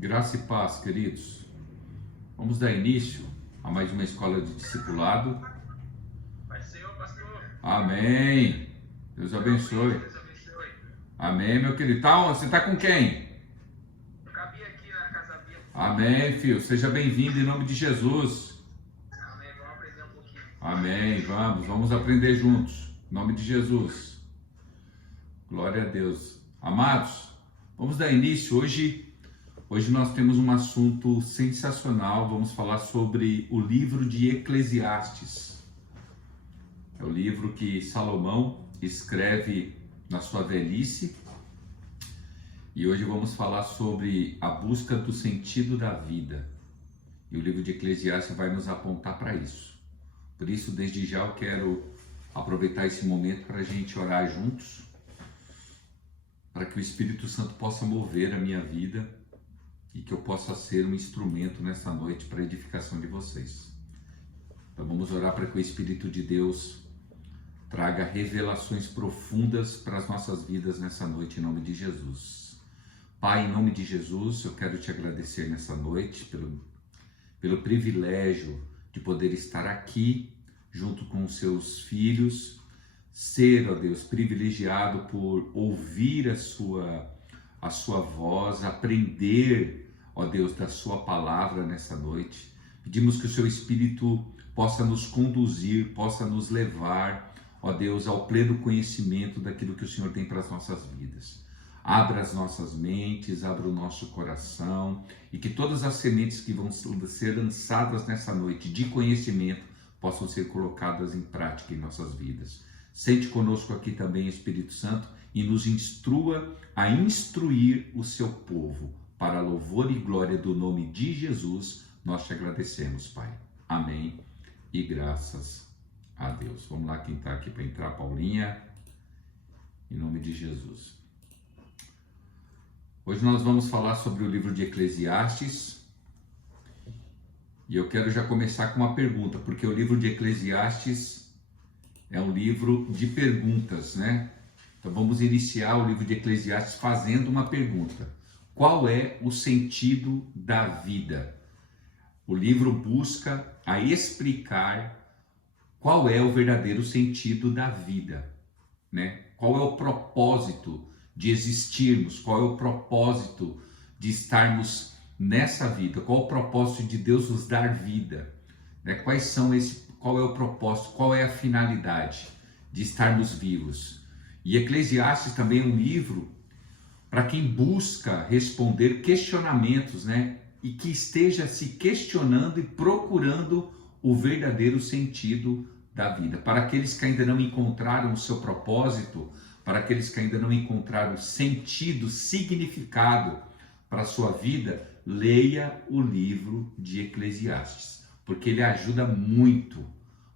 Graça e paz, queridos. Vamos dar início a mais uma escola de discipulado. Pai Senhor, pastor. Amém. Deus abençoe. Deus abençoe. Amém, meu querido. Você está com quem? Eu cabia aqui na casa Bia. Amém, filho. Seja bem-vindo em nome de Jesus. Amém. Vamos aprender um pouquinho. Amém. Vamos aprender juntos. Em nome de Jesus. Glória a Deus. Amados, vamos dar início Hoje nós temos um assunto sensacional. Vamos falar sobre o livro de Eclesiastes. É o livro que Salomão escreve na sua velhice. E hoje vamos falar sobre a busca do sentido da vida. E o livro de Eclesiastes vai nos apontar para isso. Por isso, desde já eu quero aproveitar esse momento para a gente orar juntos, para que o Espírito Santo possa mover a minha vida e que eu possa ser um instrumento nessa noite para a edificação de vocês. Então vamos orar para que o Espírito de Deus traga revelações profundas para as nossas vidas nessa noite, em nome de Jesus. Pai, em nome de Jesus, eu quero te agradecer nessa noite pelo privilégio de poder estar aqui junto com os seus filhos, ser, ó Deus, privilegiado por ouvir a sua voz, aprender, ó Deus, da sua palavra nessa noite. Pedimos que o seu Espírito possa nos conduzir, possa nos levar, ó Deus, ao pleno conhecimento daquilo que o Senhor tem para as nossas vidas. Abra as nossas mentes, abra o nosso coração e que todas as sementes que vão ser lançadas nessa noite de conhecimento possam ser colocadas em prática em nossas vidas. Sente conosco aqui também, Espírito Santo, e nos instrua a instruir o seu povo. Para louvor e glória do nome de Jesus, nós te agradecemos, Pai. Amém e graças a Deus. Vamos lá, quem está aqui para entrar, Paulinha, em nome de Jesus. Hoje nós vamos falar sobre o livro de Eclesiastes. E eu quero já começar com uma pergunta, porque o livro de Eclesiastes é um livro de perguntas, né? Então vamos iniciar o livro de Eclesiastes fazendo uma pergunta. Qual é o sentido da vida? O livro busca a explicar qual é o verdadeiro sentido da vida, né? Qual é o propósito de existirmos? Qual é o propósito de estarmos nessa vida? Qual é o propósito de Deus nos dar vida? Né? Qual é o propósito? Qual é a finalidade de estarmos vivos? E Eclesiastes também é um livro para quem busca responder questionamentos, né? E que esteja se questionando e procurando o verdadeiro sentido da vida. Para aqueles que ainda não encontraram o seu propósito, para aqueles que ainda não encontraram sentido, significado para a sua vida, leia o livro de Eclesiastes, porque ele ajuda muito,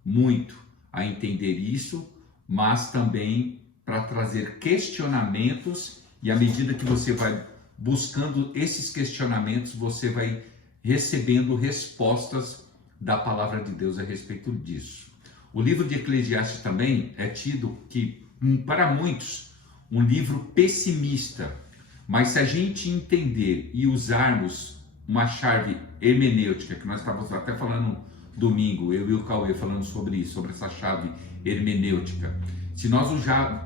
muito a entender isso, mas também para trazer questionamentos, e à medida que você vai buscando esses questionamentos, você vai recebendo respostas da palavra de Deus a respeito disso. O livro de Eclesiastes também é tido para muitos, um livro pessimista, mas se a gente entender e usarmos uma chave hermenêutica, que nós estávamos até falando domingo, eu e o Cauê falando sobre isso, sobre essa chave hermenêutica. Se nós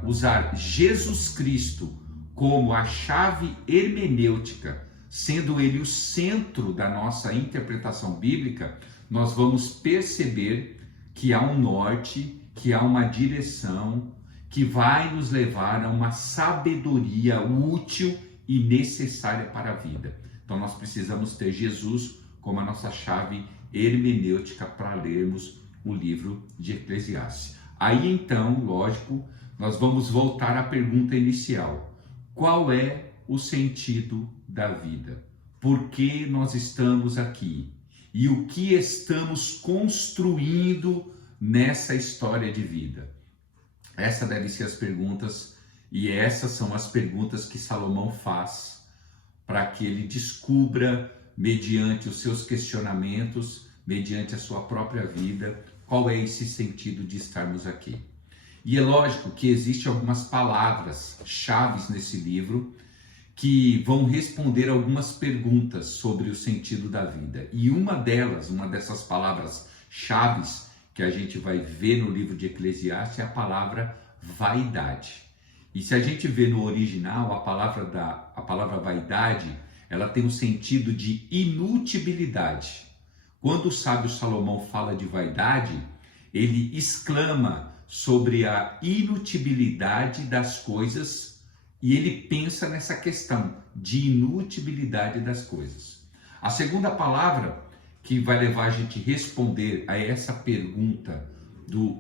usar Jesus Cristo como a chave hermenêutica, sendo ele o centro da nossa interpretação bíblica, nós vamos perceber que há um norte, que há uma direção, que vai nos levar a uma sabedoria útil e necessária para a vida. Então nós precisamos ter Jesus como a nossa chave hermenêutica para lermos o livro de Eclesiastes. Aí então, lógico, nós vamos voltar à pergunta inicial. Qual é o sentido da vida? Por que nós estamos aqui? E o que estamos construindo nessa história de vida? Essas devem ser as perguntas, e essas são as perguntas que Salomão faz para que ele descubra, mediante os seus questionamentos, mediante a sua própria vida, qual é esse sentido de estarmos aqui. E é lógico que existem algumas palavras chaves nesse livro que vão responder algumas perguntas sobre o sentido da vida. E uma dessas palavras-chave que a gente vai ver no livro de Eclesiastes é a palavra vaidade. E se a gente vê no original, a palavra vaidade, ela tem o sentido de inutilidade. Quando o sábio Salomão fala de vaidade, ele exclama sobre a inutilidade das coisas e ele pensa nessa questão de inutilidade das coisas. A segunda palavra que vai levar a gente a responder a essa pergunta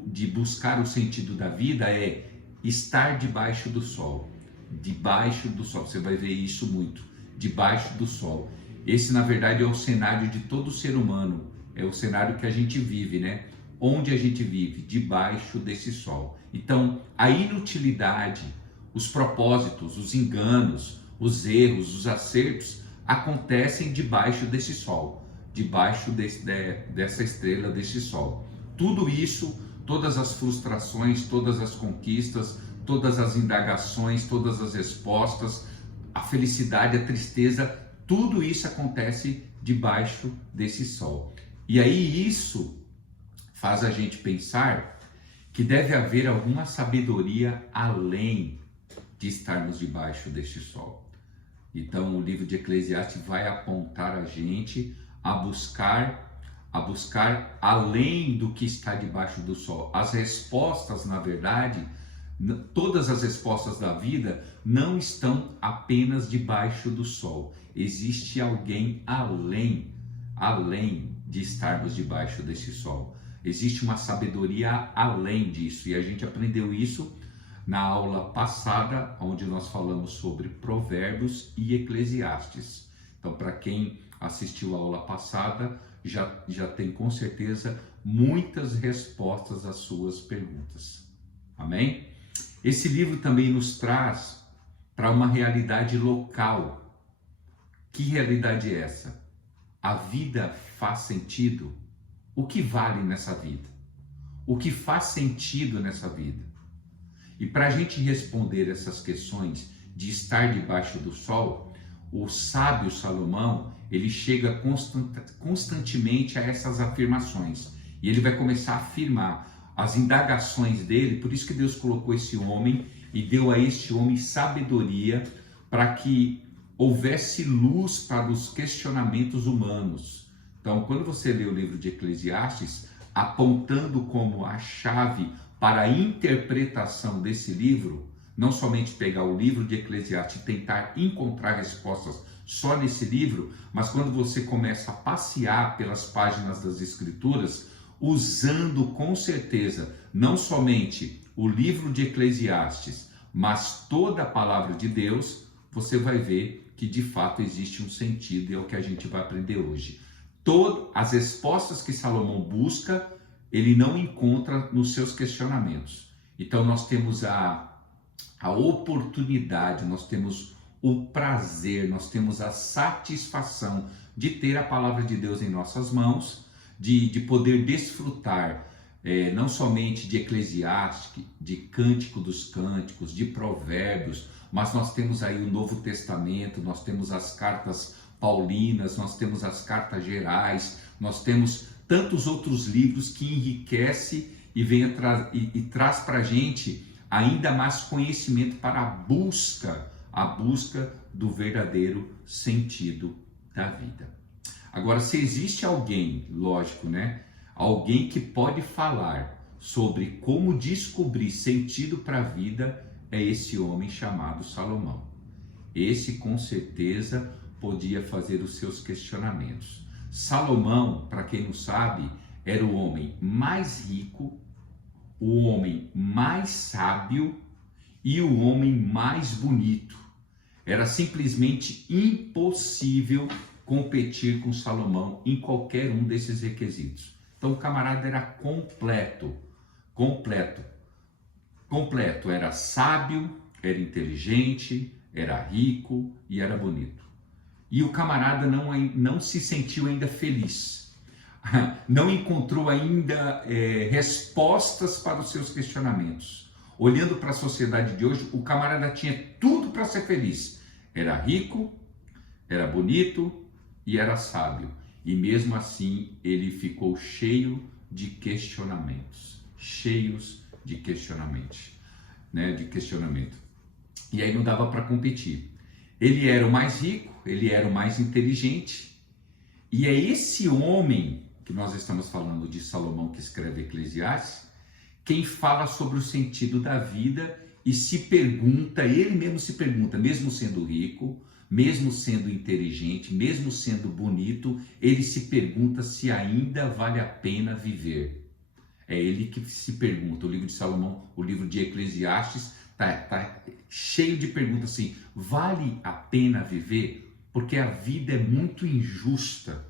de buscar o sentido da vida é estar debaixo do sol. Debaixo do sol, você vai ver isso muito, debaixo do sol. Esse, na verdade, é o cenário de todo ser humano, é o cenário que a gente vive, né? Onde a gente vive? Debaixo desse sol. Então, a inutilidade, os propósitos, os enganos, os erros, os acertos acontecem debaixo desse sol, debaixo dessa estrela, desse sol. Tudo isso, todas as frustrações, todas as conquistas, todas as indagações, todas as respostas, a felicidade, a tristeza, tudo isso acontece debaixo desse sol. E aí isso faz a gente pensar que deve haver alguma sabedoria além de estarmos debaixo deste sol. Então o livro de Eclesiastes vai apontar a gente a buscar além do que está debaixo do sol. As respostas, na verdade, todas as respostas da vida não estão apenas debaixo do sol. Existe alguém além de estarmos debaixo desse sol. Existe uma sabedoria além disso, e a gente aprendeu isso na aula passada, onde nós falamos sobre Provérbios e Eclesiastes. Então, para quem assistiu a aula passada, já tem com certeza muitas respostas às suas perguntas. Amém? Esse livro também nos traz para uma realidade local. Que realidade é essa? A vida faz sentido? O que vale nessa vida? O que faz sentido nessa vida? E para a gente responder essas questões de estar debaixo do sol, o sábio Salomão, ele chega constantemente a essas afirmações. E ele vai começar a afirmar as indagações dele, por isso que Deus colocou esse homem e deu a este homem sabedoria para que houvesse luz para os questionamentos humanos. Então, quando você lê o livro de Eclesiastes, apontando como a chave para a interpretação desse livro, não somente pegar o livro de Eclesiastes e tentar encontrar respostas só nesse livro, mas quando você começa a passear pelas páginas das Escrituras, usando com certeza não somente o livro de Eclesiastes, mas toda a palavra de Deus, você vai ver que de fato existe um sentido, e é o que a gente vai aprender hoje. Todas as respostas que Salomão busca, ele não encontra nos seus questionamentos. Então nós temos a oportunidade, nós temos o prazer, nós temos a satisfação de ter a palavra de Deus em nossas mãos, de poder desfrutar não somente de Eclesiastes, de Cântico dos Cânticos, de Provérbios, mas nós temos aí o Novo Testamento, nós temos as cartas paulinas, nós temos as cartas gerais, nós temos tantos outros livros que enriquece e traz para a gente ainda mais conhecimento para a busca do verdadeiro sentido da vida. Agora, se existe alguém, lógico, né? Alguém que pode falar sobre como descobrir sentido para a vida, é esse homem chamado Salomão. Esse, com certeza, podia fazer os seus questionamentos. Salomão, para quem não sabe, era o homem mais rico, o homem mais sábio e o homem mais bonito. Era simplesmente impossível competir com Salomão em qualquer um desses requisitos. Então o camarada era completo. Era sábio, era inteligente, era rico e era bonito. E o camarada não se sentiu ainda feliz. Não encontrou ainda respostas para os seus questionamentos. Olhando para a sociedade de hoje, o camarada tinha tudo para ser feliz. Era rico, era bonito e era sábio. E mesmo assim ele ficou cheio de questionamentos. Cheios de questionamentos, né? De questionamento. E aí não dava para competir. Ele era o mais rico, ele era o mais inteligente. E é esse homem que nós estamos falando de Salomão, que escreve Eclesiastes, quem fala sobre o sentido da vida e se pergunta, ele mesmo se pergunta, mesmo sendo rico, mesmo sendo inteligente, mesmo sendo bonito, ele se pergunta se ainda vale a pena viver. É ele que se pergunta. O livro de Salomão, o livro de Eclesiastes, tá cheio de perguntas assim, vale a pena viver? Porque a vida é muito injusta.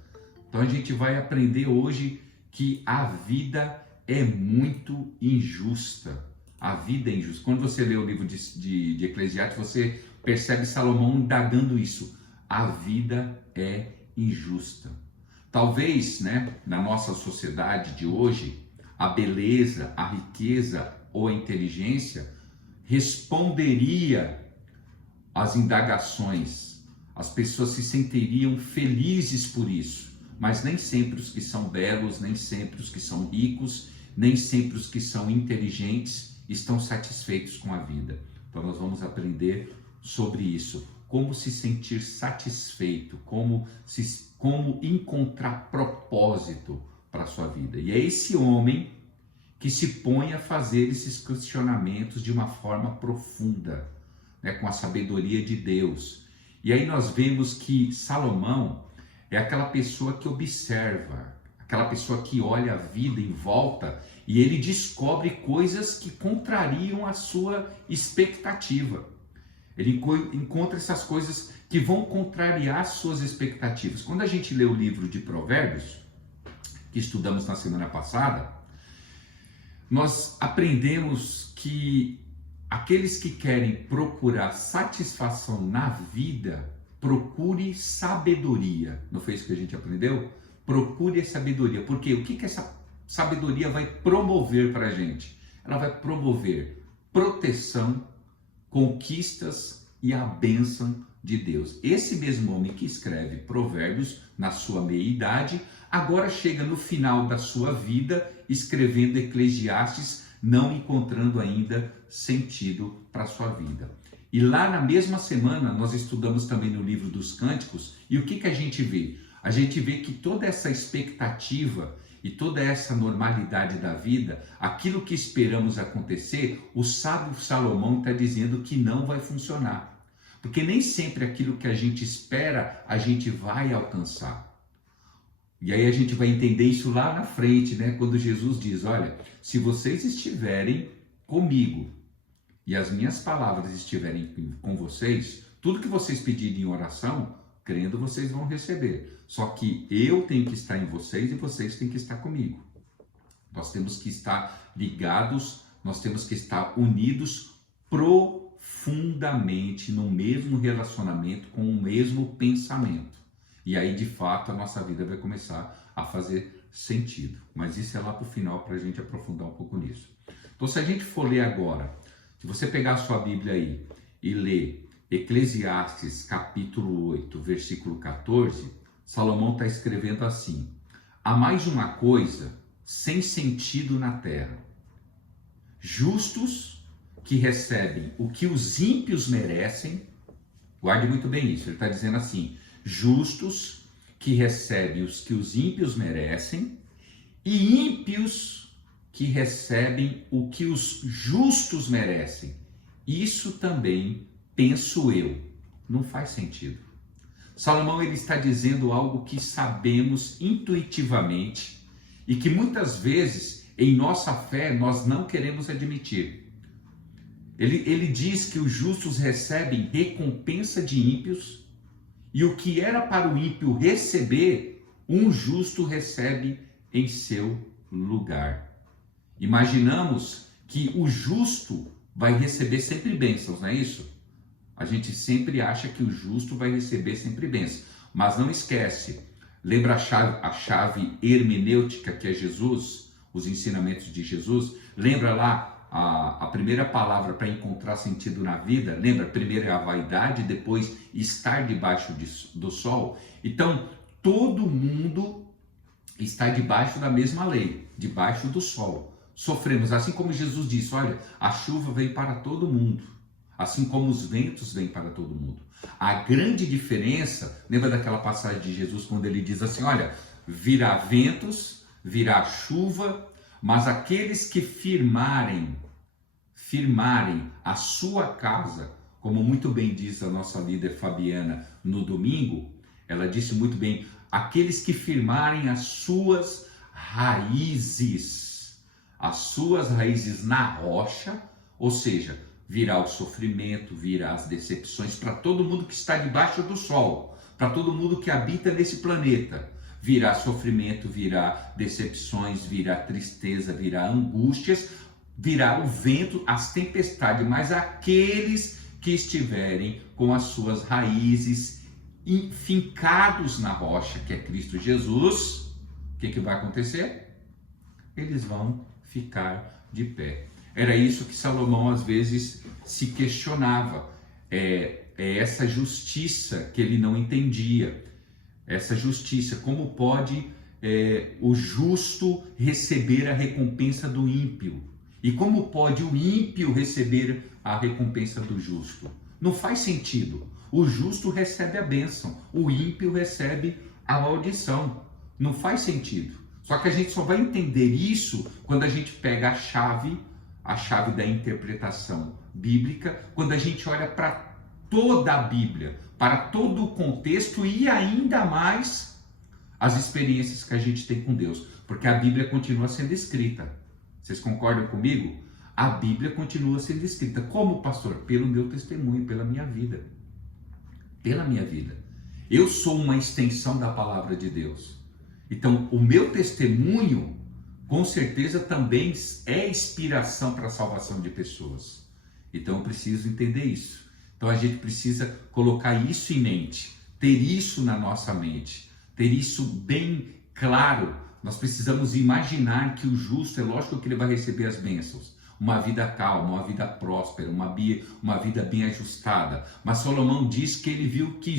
Então a gente vai aprender hoje que a vida é muito injusta. A vida é injusta. Quando você lê o livro de Eclesiastes, você percebe Salomão indagando isso. A vida é injusta. Talvez, né, na nossa sociedade de hoje, a beleza, a riqueza ou a inteligência responderia às indagações. As pessoas se sentiriam felizes por isso. Mas nem sempre os que são belos, nem sempre os que são ricos, nem sempre os que são inteligentes estão satisfeitos com a vida. Então nós vamos aprender sobre isso. Como se sentir satisfeito, como encontrar propósito para a sua vida. E é esse homem que se põe a fazer esses questionamentos de uma forma profunda, né, com a sabedoria de Deus. E aí nós vemos que Salomão é aquela pessoa que observa, aquela pessoa que olha a vida em volta e ele descobre coisas que contrariam a sua expectativa. Ele encontra essas coisas que vão contrariar suas expectativas. Quando a gente lê o livro de Provérbios, que estudamos na semana passada, nós aprendemos que aqueles que querem procurar satisfação na vida, procure sabedoria. Não foi isso que a gente aprendeu? Procure a sabedoria. Porque o que essa sabedoria vai promover para a gente? Ela vai promover proteção, conquistas e a bênção de Deus. Esse mesmo homem que escreve Provérbios na sua meia-idade, agora chega no final da sua vida escrevendo Eclesiastes, não encontrando ainda sentido para a sua vida. E lá na mesma semana nós estudamos também no livro dos Cânticos, e o que a gente vê? A gente vê que toda essa expectativa e toda essa normalidade da vida, aquilo que esperamos acontecer, o sábio Salomão está dizendo que não vai funcionar. Porque nem sempre aquilo que a gente espera, a gente vai alcançar. E aí a gente vai entender isso lá na frente, né? Quando Jesus diz, olha, se vocês estiverem comigo e as minhas palavras estiverem com vocês, tudo que vocês pedirem em oração, crendo, vocês vão receber. Só que eu tenho que estar em vocês e vocês têm que estar comigo. Nós temos que estar ligados, nós temos que estar unidos profundamente no mesmo relacionamento, com o mesmo pensamento. E aí, de fato, a nossa vida vai começar a fazer sentido. Mas isso é lá para o final, para a gente aprofundar um pouco nisso. Então, se a gente for ler agora, se você pegar a sua Bíblia aí e ler Eclesiastes capítulo 8, versículo 14, Salomão está escrevendo assim: há mais uma coisa sem sentido na terra, justos que recebem o que os ímpios merecem. Guarde muito bem isso, ele está dizendo assim: justos que recebem os que os ímpios merecem, e ímpios que recebem o que os justos merecem. Isso também, penso eu, não faz sentido. Salomão ele está dizendo algo que sabemos intuitivamente e que muitas vezes em nossa fé nós não queremos admitir. Ele diz que os justos recebem recompensa de ímpios, e o que era para o ímpio receber, um justo recebe em seu lugar. Imaginamos que o justo vai receber sempre bênçãos, não é isso? A gente sempre acha que o justo vai receber sempre bênçãos, mas não esquece, lembra a chave hermenêutica que é Jesus, os ensinamentos de Jesus? Lembra lá a primeira palavra para encontrar sentido na vida, lembra? Primeiro é a vaidade, depois estar debaixo do sol. Então, todo mundo está debaixo da mesma lei, debaixo do sol. Sofremos, assim como Jesus disse, olha, a chuva vem para todo mundo, assim como os ventos vêm para todo mundo. A grande diferença, lembra daquela passagem de Jesus quando ele diz assim, olha, virá ventos, virá chuva, mas aqueles que firmarem a sua casa, como muito bem diz a nossa líder Fabiana no domingo, ela disse muito bem, aqueles que firmarem as suas raízes na rocha, ou seja, virá o sofrimento, virá as decepções para todo mundo que está debaixo do sol, para todo mundo que habita nesse planeta. Virá sofrimento, virá decepções, virá tristeza, virá angústias, virá o vento, as tempestades, mas aqueles que estiverem com as suas raízes fincados na rocha, que é Cristo Jesus, o que vai acontecer? Eles vão ficar de pé. Era isso que Salomão às vezes se questionava, é essa justiça que ele não entendia. Essa justiça, como pode o justo receber a recompensa do ímpio? E como pode o ímpio receber a recompensa do justo? Não faz sentido. O justo recebe a bênção, o ímpio recebe a maldição. Não faz sentido. Só que a gente só vai entender isso quando a gente pega a chave da interpretação bíblica, quando a gente olha para toda a Bíblia, para todo o contexto e ainda mais as experiências que a gente tem com Deus, porque a Bíblia continua sendo escrita. Vocês concordam comigo? A Bíblia continua sendo escrita. Como, pastor? Pelo meu testemunho, pela minha vida. Pela minha vida. Eu sou uma extensão da palavra de Deus. Então, o meu testemunho, com certeza, também é inspiração para a salvação de pessoas. Então, eu preciso entender isso. Então, a gente precisa colocar isso em mente, ter isso na nossa mente, ter isso bem claro. Nós precisamos imaginar que o justo, é lógico que ele vai receber as bênçãos, uma vida calma, uma vida próspera, uma vida bem ajustada. Mas Salomão diz que ele viu que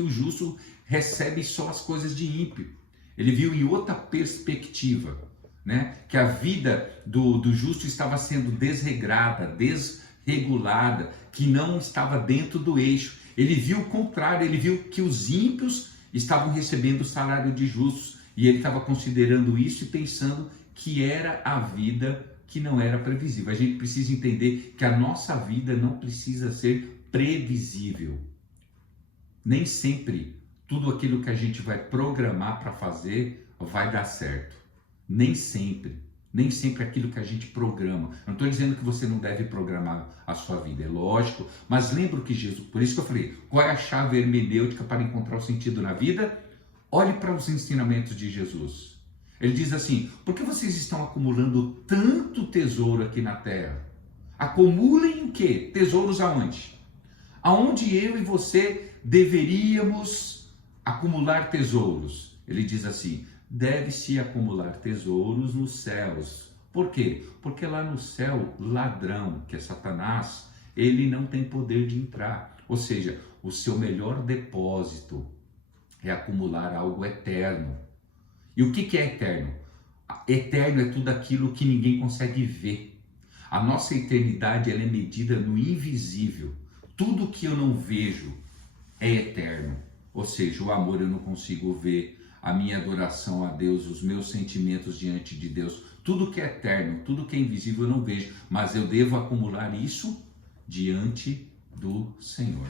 o justo recebe só as coisas de ímpio. Ele viu em outra perspectiva, né? Que a vida do justo estava sendo desregrada, desregulada, que não estava dentro do eixo. Ele viu o contrário, ele viu que os ímpios estavam recebendo o salário de justos, e ele estava considerando isso e pensando que era a vida que não era previsível. A gente precisa entender que a nossa vida não precisa ser previsível. Nem sempre tudo aquilo que a gente vai programar para fazer vai dar certo. Nem sempre aquilo que a gente programa. Não estou dizendo que você não deve programar a sua vida, é lógico, mas lembra que Jesus, por isso que eu falei, qual é a chave hermenêutica para encontrar o sentido na vida? Olhe para os ensinamentos de Jesus. Ele diz assim, por que vocês estão acumulando tanto tesouro aqui na terra? Acumulem o quê? Tesouros aonde? Aonde eu e você deveríamos acumular tesouros? Ele diz assim, deve-se acumular tesouros nos céus. Por quê? Porque lá no céu, ladrão, que é Satanás, ele não tem poder de entrar. Ou seja, o seu melhor depósito é acumular algo eterno. E o que é eterno? Eterno é tudo aquilo que ninguém consegue ver. A nossa eternidade ela é medida no invisível. Tudo que eu não vejo é eterno. Ou seja, o amor eu não consigo ver, a minha adoração a Deus, os meus sentimentos diante de Deus, tudo que é eterno, tudo que é invisível eu não vejo, mas eu devo acumular isso diante do Senhor.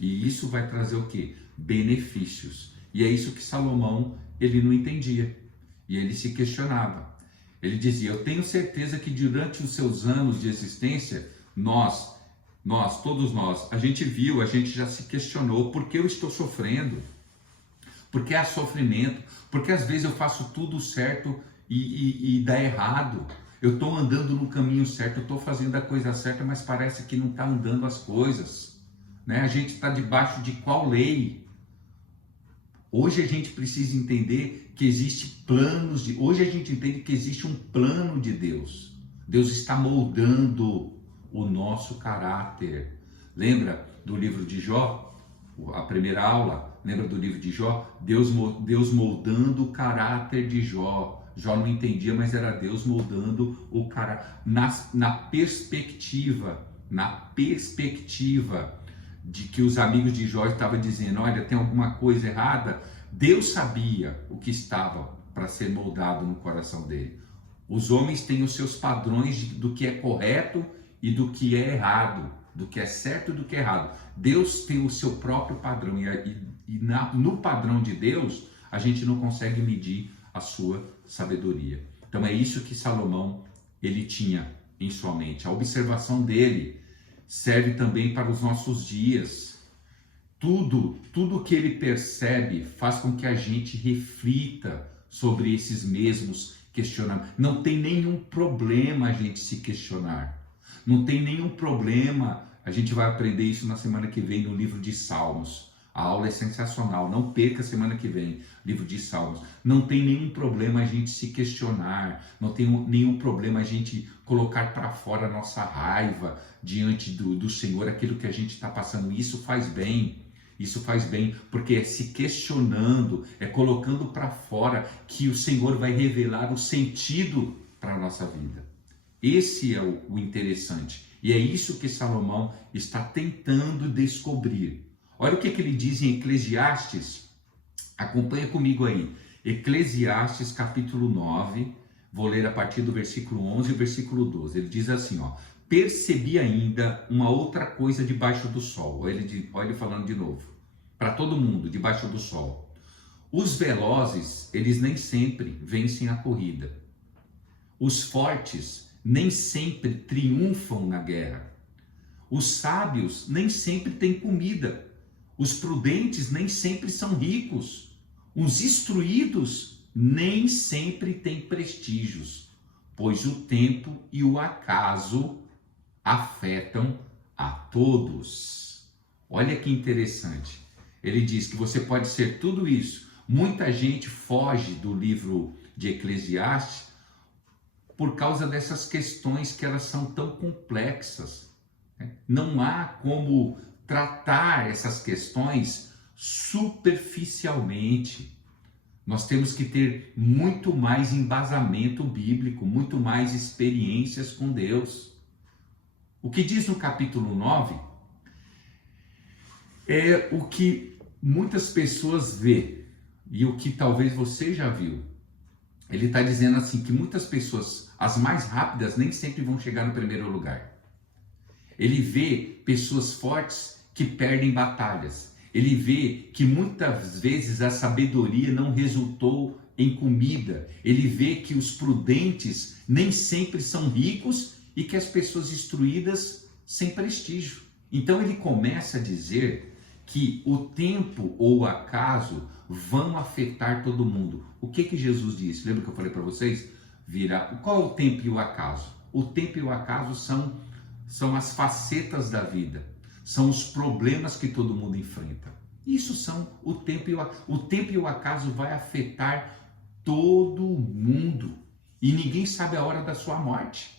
E isso vai trazer o quê? Benefícios. E é isso que Salomão, ele não entendia. E ele se questionava. Ele dizia, eu tenho certeza que durante os seus anos de existência, todos nós, a gente já se questionou, por que eu estou sofrendo? Porque há sofrimento, porque às vezes eu faço tudo certo e dá errado. Eu estou andando no caminho certo, eu estou fazendo a coisa certa, mas parece que não está andando as coisas. Né? A gente está debaixo de qual lei? Hoje a gente precisa entender que existe hoje a gente entende que existe um plano de Deus. Deus está moldando o nosso caráter. Lembra do livro de Jó? A primeira aula, lembra do livro de Jó? Deus moldando o caráter de Jó. Jó não entendia, mas era Deus moldando o caráter. Na perspectiva de que os amigos de Jó estavam dizendo, olha, tem alguma coisa errada, Deus sabia o que estava para ser moldado no coração dele. Os homens têm os seus padrões do que é correto e do que é errado, do que é certo e do que é errado. Deus tem o seu próprio padrão no padrão de Deus a gente não consegue medir a sua sabedoria. Então é isso que Salomão ele tinha em sua mente. A observação dele serve também para os nossos dias. Tudo que ele percebe faz com que a gente reflita sobre esses mesmos questionamentos. Não tem nenhum problema a gente se questionar. Não tem nenhum problema. A gente vai aprender isso na semana que vem no livro de Salmos. A aula é sensacional. Não perca a semana que vem, livro de Salmos. Não tem nenhum problema a gente se questionar. Não tem nenhum problema a gente colocar para fora a nossa raiva diante do Senhor, aquilo que a gente está passando. Isso faz bem. Isso faz bem, porque é se questionando, é colocando para fora que o Senhor vai revelar o sentido para a nossa vida. Esse é o interessante. E é isso que Salomão está tentando descobrir. Olha o que ele diz em Eclesiastes. Acompanha comigo aí. Eclesiastes capítulo 9, vou ler a partir do versículo 11 e o versículo 12. Ele diz assim, ó. Percebi ainda uma outra coisa debaixo do sol. Olha ele falando de novo. Para todo mundo, debaixo do sol. Os velozes, eles nem sempre vencem a corrida. Os fortes nem sempre triunfam na guerra. Os sábios nem sempre têm comida. Os prudentes nem sempre são ricos. Os instruídos nem sempre têm prestígios. Pois o tempo e o acaso afetam a todos. Olha que interessante. Ele diz que você pode ser tudo isso. Muita gente foge do livro de Eclesiastes por causa dessas questões que elas são tão complexas. Não há como tratar essas questões superficialmente. Nós temos que ter muito mais embasamento bíblico, muito mais experiências com Deus. O que diz no capítulo 9 é o que muitas pessoas vê e o que talvez você já viu. Ele está dizendo assim que muitas pessoas, as mais rápidas, nem sempre vão chegar no primeiro lugar. Ele vê pessoas fortes que perdem batalhas. Ele vê que muitas vezes a sabedoria não resultou em comida. Ele vê que os prudentes nem sempre são ricos e que as pessoas instruídas sem prestígio. Então ele começa a dizer que o tempo ou o acaso vão afetar todo mundo. O que Jesus disse? Lembra que eu falei para vocês? Qual é o tempo e o acaso? O tempo e o acaso são as facetas da vida. São os problemas que todo mundo enfrenta. Isso são o tempo e o acaso vai afetar todo mundo. E ninguém sabe a hora da sua morte.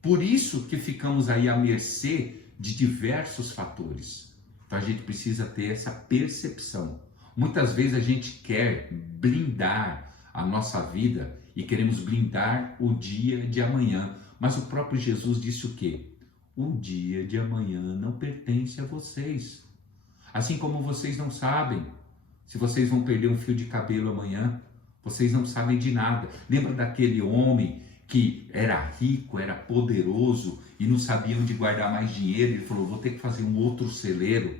Por isso que ficamos aí à mercê de diversos fatores. Então a gente precisa ter essa percepção. Muitas vezes a gente quer blindar a nossa vida e queremos blindar o dia de amanhã. Mas o próprio Jesus disse o quê? O dia de amanhã não pertence a vocês. Assim como vocês não sabem se vocês vão perder um fio de cabelo amanhã. Vocês não sabem de nada. Lembra daquele homem que era rico, era poderoso e não sabia onde guardar mais dinheiro? Ele falou, vou ter que fazer um outro celeiro,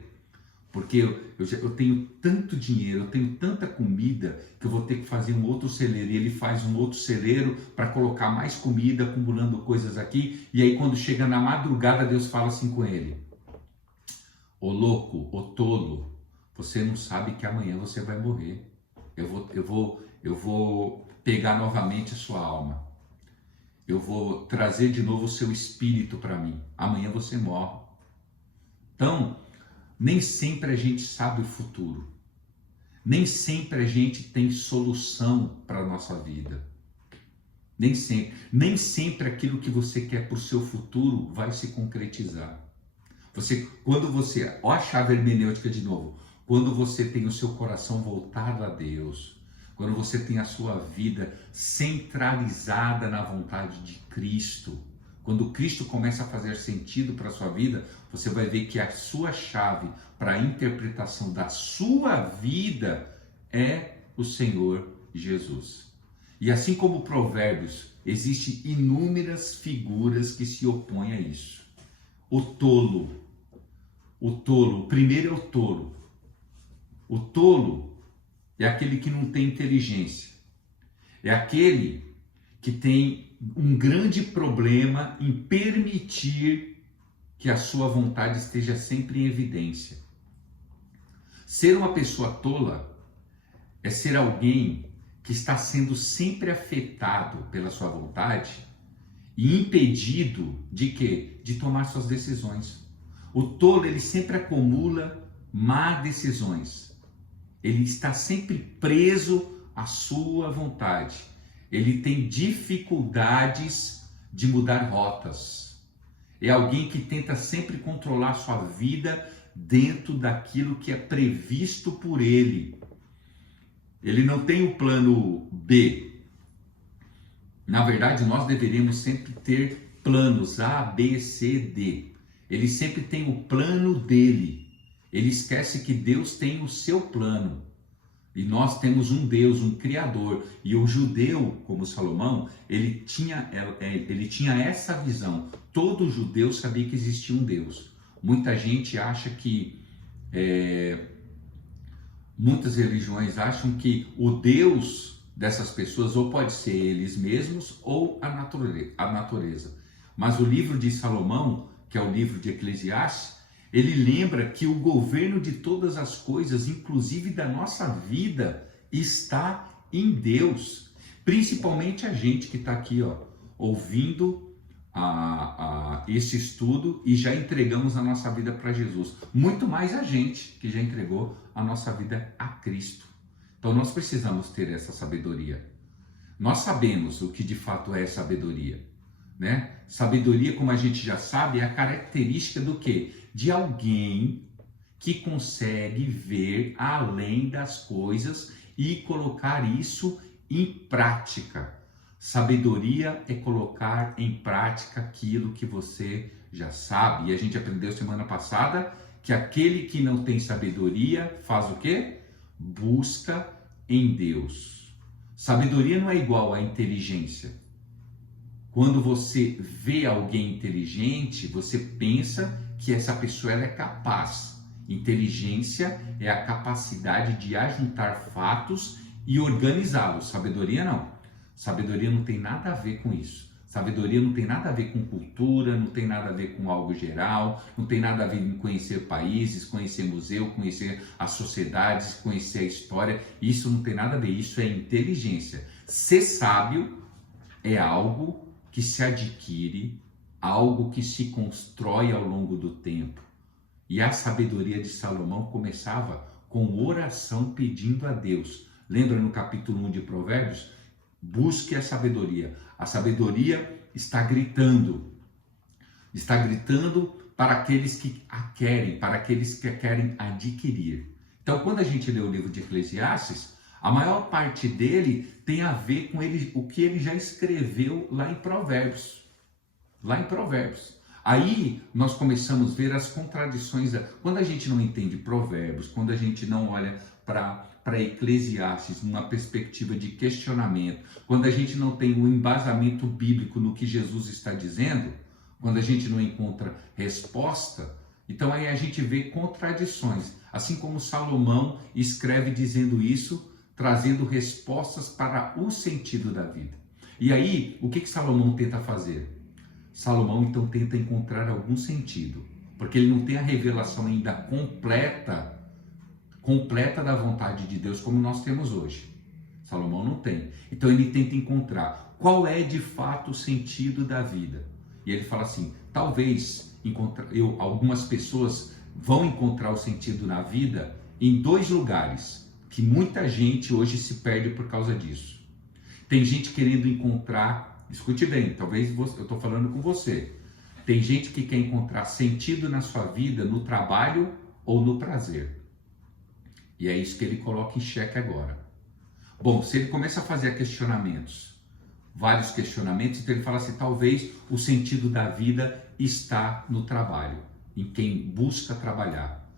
porque eu tenho tanto dinheiro, eu tenho tanta comida que eu vou ter que fazer um outro celeiro. E ele faz um outro celeiro para colocar mais comida, acumulando coisas aqui. E aí quando chega na madrugada, Deus fala assim com ele: ô louco, ô tolo, você não sabe que amanhã você vai morrer. Eu vou pegar novamente a sua alma. Eu vou trazer de novo o seu espírito para mim. Amanhã você morre. Então, nem sempre a gente sabe o futuro. Nem sempre a gente tem solução para a nossa vida. Nem sempre aquilo que você quer para o seu futuro vai se concretizar. Quando você, ó a chave hermenêutica de novo, quando você tem o seu coração voltado a Deus, quando você tem a sua vida centralizada na vontade de Cristo, quando Cristo começa a fazer sentido para a sua vida, você vai ver que a sua chave para a interpretação da sua vida é o Senhor Jesus. E assim como Provérbios, existem inúmeras figuras que se opõem a isso. O tolo, o primeiro é o tolo. O tolo é aquele que não tem inteligência. É aquele que tem um grande problema em permitir que a sua vontade esteja sempre em evidência. Ser uma pessoa tola é ser alguém que está sendo sempre afetado pela sua vontade e impedido de quê? De tomar suas decisões. O tolo, ele sempre acumula más decisões. Ele está sempre preso à sua vontade. Ele tem dificuldades de mudar rotas. É alguém que tenta sempre controlar sua vida dentro daquilo que é previsto por ele. Ele não tem o plano B. Na verdade, nós deveríamos sempre ter planos A, B, C, D. Ele sempre tem o plano dele. Ele esquece que Deus tem o seu plano. E nós temos um Deus, um Criador. E o judeu, como Salomão, ele tinha essa visão. Todo judeu sabia que existia um Deus. Muita gente acha que... muitas religiões acham que o Deus dessas pessoas ou pode ser eles mesmos ou a natureza. Mas o livro de Salomão, que é o livro de Eclesiastes, ele lembra que o governo de todas as coisas, inclusive da nossa vida, está em Deus. Principalmente a gente que está aqui, ouvindo esse estudo e já entregamos a nossa vida para Jesus. Muito mais a gente que já entregou a nossa vida a Cristo. Então nós precisamos ter essa sabedoria. Nós sabemos o que de fato é sabedoria, né? Sabedoria, como a gente já sabe, é a característica do quê? De alguém que consegue ver além das coisas e colocar isso em prática. Sabedoria é colocar em prática aquilo que você já sabe. E a gente aprendeu semana passada que aquele que não tem sabedoria faz o quê? Busca em Deus. Sabedoria não é igual à inteligência. Quando você vê alguém inteligente, você pensa que essa pessoa ela é capaz. Inteligência é a capacidade de ajuntar fatos e organizá-los. Sabedoria não. Sabedoria não tem nada a ver com isso. Sabedoria não tem nada a ver com cultura, não tem nada a ver com algo geral, não tem nada a ver com conhecer países, conhecer museu, conhecer as sociedades, conhecer a história. Isso não tem nada a ver, isso é inteligência. Ser sábio é algo que se adquire, algo que se constrói ao longo do tempo. E a sabedoria de Salomão começava com oração pedindo a Deus. Lembra no capítulo 1 de Provérbios? Busque a sabedoria. A sabedoria está gritando para aqueles que a querem, para aqueles que a querem adquirir. Então, quando a gente lê o livro de Eclesiastes, a maior parte dele tem a ver com o que ele já escreveu lá em Provérbios. Aí nós começamos a ver as contradições. Quando a gente não entende Provérbios, quando a gente não olha para Eclesiastes numa perspectiva de questionamento, quando a gente não tem um embasamento bíblico no que Jesus está dizendo, quando a gente não encontra resposta, então aí a gente vê contradições. Assim como Salomão escreve dizendo isso, trazendo respostas para o sentido da vida. E aí, o que Salomão tenta fazer? Salomão então tenta encontrar algum sentido, porque ele não tem a revelação ainda completa da vontade de Deus como nós temos hoje. Salomão não tem. Então ele tenta encontrar qual é de fato o sentido da vida. E ele fala assim, talvez algumas pessoas vão encontrar o sentido na vida em dois lugares, que muita gente hoje se perde por causa disso. Tem gente querendo encontrar Escute bem, talvez eu estou falando com você. Tem gente que quer encontrar sentido na sua vida no trabalho ou no prazer. E é isso que ele coloca em xeque agora. Bom, se ele começa a fazer questionamentos, vários questionamentos, então ele fala assim, talvez o sentido da vida está no trabalho, em quem busca trabalhar.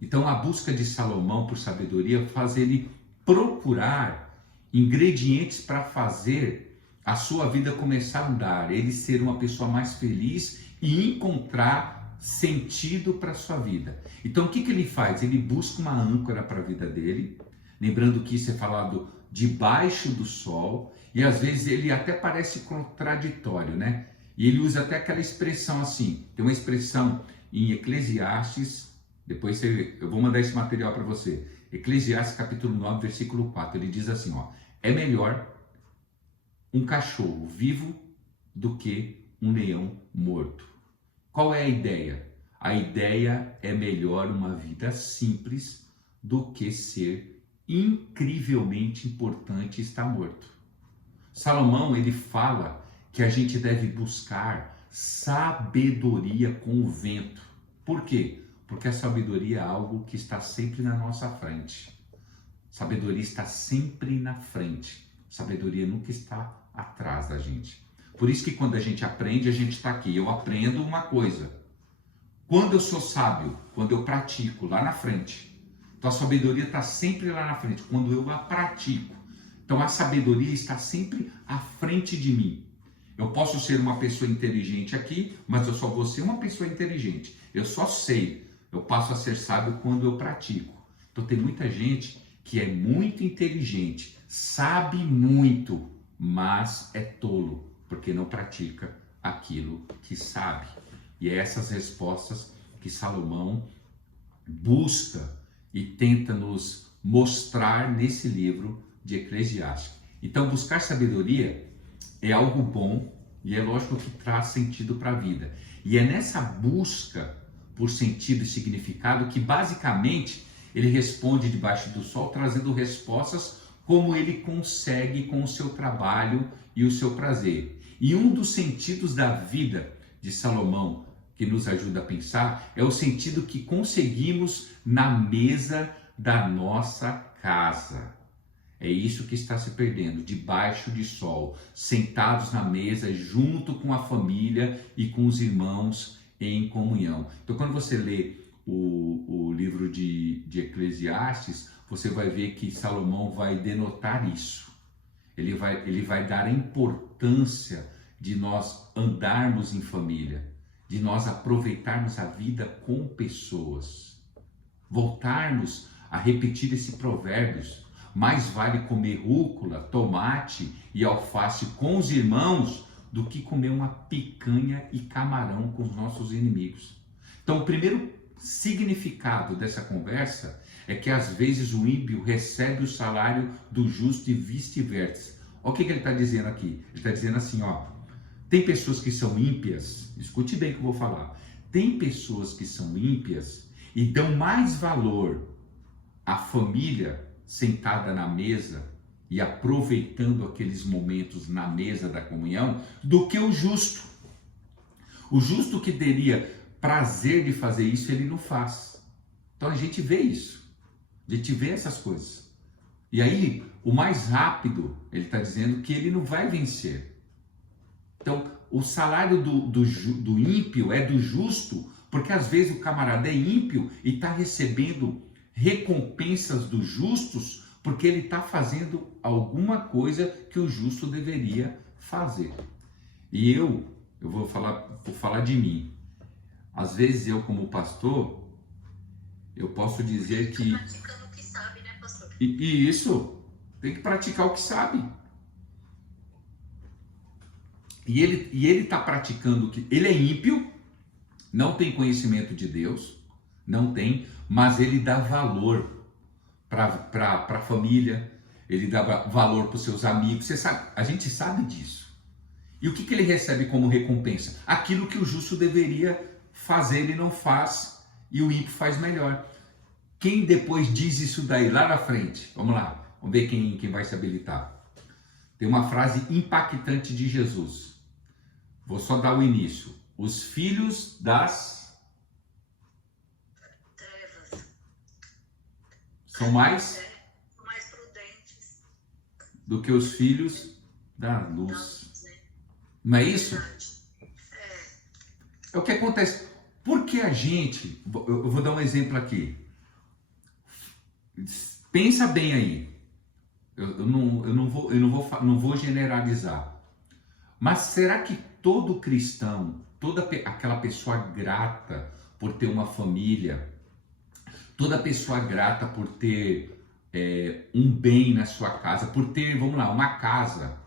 Então a busca de Salomão por sabedoria faz ele procurar ingredientes para fazer a sua vida começar a andar, ele ser uma pessoa mais feliz e encontrar sentido para a sua vida. Então o que ele faz? Ele busca uma âncora para a vida dele, lembrando que isso é falado debaixo do sol, e às vezes ele até parece contraditório, né? E ele usa até aquela expressão assim, tem uma expressão em Eclesiastes, depois eu vou mandar esse material para você, Eclesiastes capítulo 9, versículo 4, ele diz assim, ó, é melhor um cachorro vivo do que um leão morto. Qual é a ideia? A ideia é melhor uma vida simples do que ser incrivelmente importante e estar morto. Salomão, ele fala que a gente deve buscar sabedoria com o vento. Por quê? Porque a sabedoria é algo que está sempre na nossa frente. Sabedoria está sempre na frente. Sabedoria nunca está atrás da gente. Por isso que quando a gente aprende, a gente está aqui. Eu aprendo uma coisa. Quando eu sou sábio, quando eu pratico lá na frente. Então a sabedoria está sempre lá na frente, quando eu a pratico. Então a sabedoria está sempre à frente de mim. Eu posso ser uma pessoa inteligente aqui, mas eu só vou ser uma pessoa inteligente. Eu só sei. Eu passo a ser sábio quando eu pratico. Então tem muita gente que é muito inteligente, sabe muito, mas é tolo, porque não pratica aquilo que sabe. E é essas respostas que Salomão busca e tenta nos mostrar nesse livro de Eclesiastes. Então, buscar sabedoria é algo bom e é lógico que traz sentido para a vida. E é nessa busca por sentido e significado que basicamente ele responde debaixo do sol, trazendo respostas como ele consegue com o seu trabalho e o seu prazer. E um dos sentidos da vida de Salomão que nos ajuda a pensar é o sentido que conseguimos na mesa da nossa casa. É isso que está se perdendo, debaixo de sol, sentados na mesa junto com a família e com os irmãos em comunhão. Então quando você lê o livro de Eclesiastes, você vai ver que Salomão vai denotar isso. Ele vai dar a importância de nós andarmos em família, de nós aproveitarmos a vida com pessoas, voltarmos a repetir esse provérbios, mais vale comer rúcula, tomate e alface com os irmãos do que comer uma picanha e camarão com os nossos inimigos. Então o primeiro significado dessa conversa é que às vezes o ímpio recebe o salário do justo e vice-versa. Olha o que ele está dizendo aqui. Ele está dizendo assim, ó, tem pessoas que são ímpias, escute bem o que eu vou falar, tem pessoas que são ímpias e dão mais valor à família sentada na mesa e aproveitando aqueles momentos na mesa da comunhão do que o justo. O justo que teria prazer de fazer isso, ele não faz. Então a gente vê isso, a gente vê essas coisas. E aí, o mais rápido, ele está dizendo que ele não vai vencer. Então, o salário do ímpio é do justo, porque às vezes o camarada é ímpio e está recebendo recompensas dos justos, porque ele está fazendo alguma coisa que o justo deveria fazer. E eu vou falar de mim. Às vezes eu, como pastor, eu posso dizer que... praticando o que sabe, né, pastor? E isso, tem que praticar o que sabe. E ele está praticando o que... Ele é ímpio, não tem conhecimento de Deus, não tem, mas ele dá valor para a família, ele dá valor para os seus amigos. Você sabe, a gente sabe disso. E o que ele recebe como recompensa? Aquilo que o justo deveria fazer, ele não faz, e o ímpio faz melhor. Quem depois diz isso daí lá na frente? Vamos lá, vamos ver quem vai se habilitar. Tem uma frase impactante de Jesus. Vou só dar o início. Os filhos das Trevas. são mais São mais prudentes. do que os filhos da luz. Luz, né? Não é isso? Verdade. É o que acontece. Porque a gente, eu vou dar um exemplo aqui. Pensa bem aí. Eu não vou generalizar. Mas será que todo cristão, toda aquela pessoa grata por ter uma família, toda pessoa grata por ter um bem na sua casa, por ter, vamos lá, uma casa,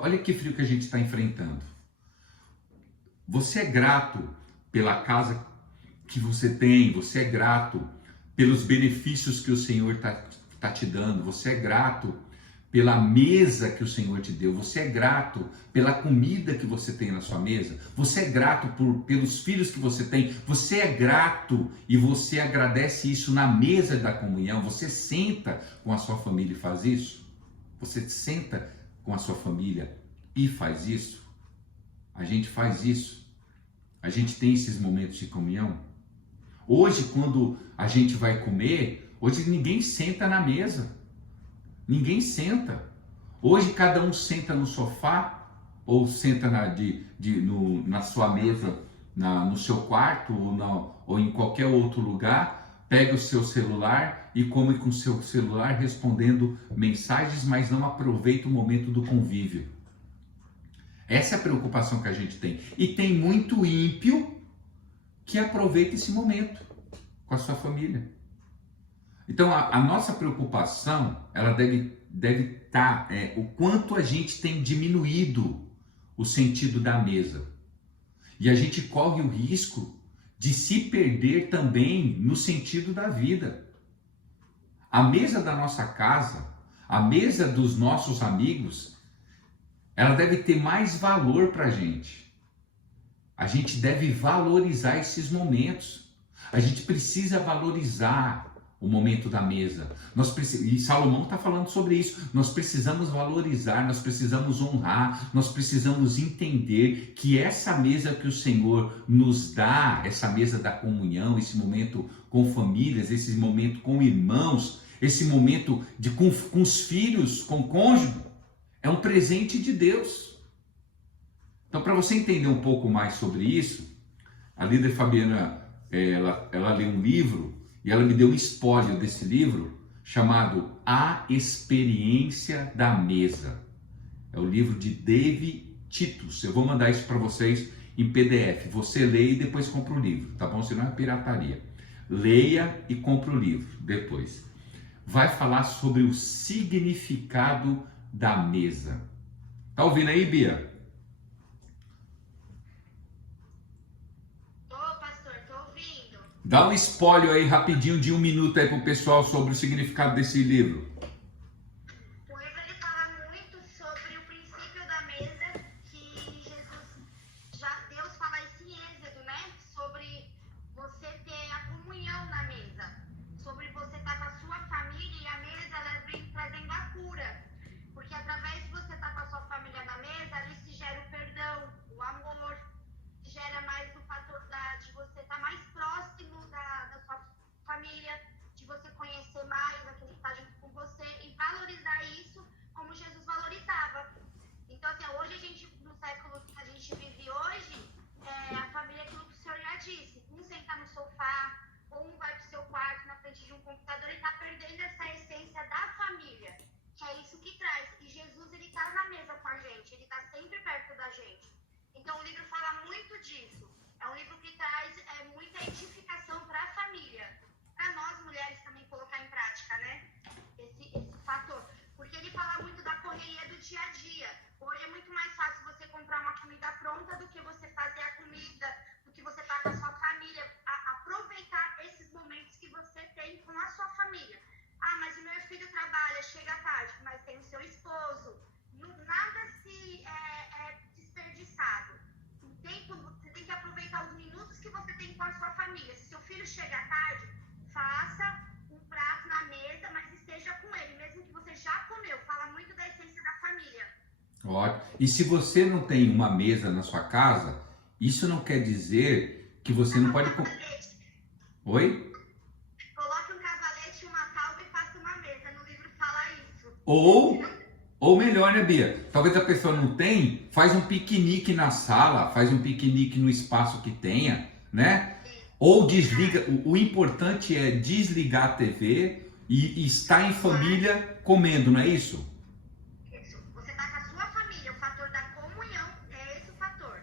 olha que frio que a gente está enfrentando. Você é grato pela casa que você tem, você é grato pelos benefícios que o Senhor está te dando, você é grato pela mesa que o Senhor te deu, você é grato pela comida que você tem na sua mesa, você é grato pelos filhos que você tem, você é grato e você agradece isso na mesa da comunhão, você senta com a sua família e faz isso? Você senta com a sua família e faz isso? A gente faz isso? A gente tem esses momentos de comunhão? Hoje, quando a gente vai comer, hoje ninguém senta na mesa. Ninguém senta. Hoje cada um senta no sofá ou senta na sua mesa, no seu quarto ou em qualquer outro lugar, pega o seu celular e come com o seu celular respondendo mensagens, mas não aproveita o momento do convívio. Essa é a preocupação que a gente tem. E tem muito ímpio que aproveita esse momento com a sua família. Então, a nossa preocupação, ela deve estar o quanto a gente tem diminuído o sentido da mesa. E a gente corre o risco de se perder também no sentido da vida. A mesa da nossa casa, a mesa dos nossos amigos, ela deve ter mais valor para a gente. A gente deve valorizar esses momentos. A gente precisa valorizar o momento da mesa. E Salomão está falando sobre isso. Nós precisamos valorizar, nós precisamos honrar, nós precisamos entender que essa mesa que o Senhor nos dá, essa mesa da comunhão, esse momento com famílias, esse momento com irmãos, esse momento com os filhos, com o cônjuge, é um presente de Deus. Então, para você entender um pouco mais sobre isso, a líder Fabiana, ela leu um livro e ela me deu um espólio desse livro chamado A Experiência da Mesa. É o livro de Dave Titus. Eu vou mandar isso para vocês em PDF. Você lê e depois compra o livro, tá bom? Senão é pirataria. Leia e compra o livro depois. Vai falar sobre o significado da mesa. Tá ouvindo aí, Bia? Dá um espólio aí rapidinho de 1 minuto aí pro pessoal sobre o significado desse livro. O livro ele fala muito sobre o princípio da mesa que Deus fala isso em Êxodo, né? Sobre você ter a comunhão na mesa, sobre você estar com a sua família e a mesa ela vem trazendo a cura, porque através de você estar com a sua família na mesa, ali se gera o perdão, o amor, gera mais o fator de você estar mais próximo da sua família, de você conhecer mais aquele que está junto com você e valorizar isso como Jesus valorizava. Então, assim, hoje a gente, no século que a gente vive hoje, a família é aquilo que o Senhor já disse. Um senta no sofá, ou um vai para o seu quarto na frente de um computador e está perdendo essa essência da família, que é isso que traz. E Jesus, ele está na mesa com a gente, ele está sempre perto da gente. Então, o livro fala muito disso. É um livro que traz muita edificação para a família. Para nós, mulheres, também colocar em prática, né? Esse fator. Porque ele fala muito da correria do dia a dia. Hoje é muito mais fácil você comprar uma comida pronta do que você fazer a comida, do que você estar com a sua família. Aproveitar esses momentos que você tem com a sua família. Ah, mas o meu filho trabalha, chega tarde, mas tem o seu esposo. Nada se é desperdiçado. Você tem que aproveitar os minutos que você tem com a sua família. Se seu filho chega tarde, faça um prato na mesa, mas esteja com ele, mesmo que você já comeu. Fala muito da essência da família. Ótimo. E se você não tem uma mesa na sua casa, isso não quer dizer que você não pode... Oi? Coloque um cavalete, uma tábua e faça uma mesa. No livro fala isso. Ou melhor, né, Bia? Talvez a pessoa não tem, faz um piquenique na sala, faz um piquenique no espaço que tenha, né? Ou desliga, o importante é desligar a TV e estar em família comendo, não é isso? Isso. Você está com a sua família, o fator da comunhão é esse o fator.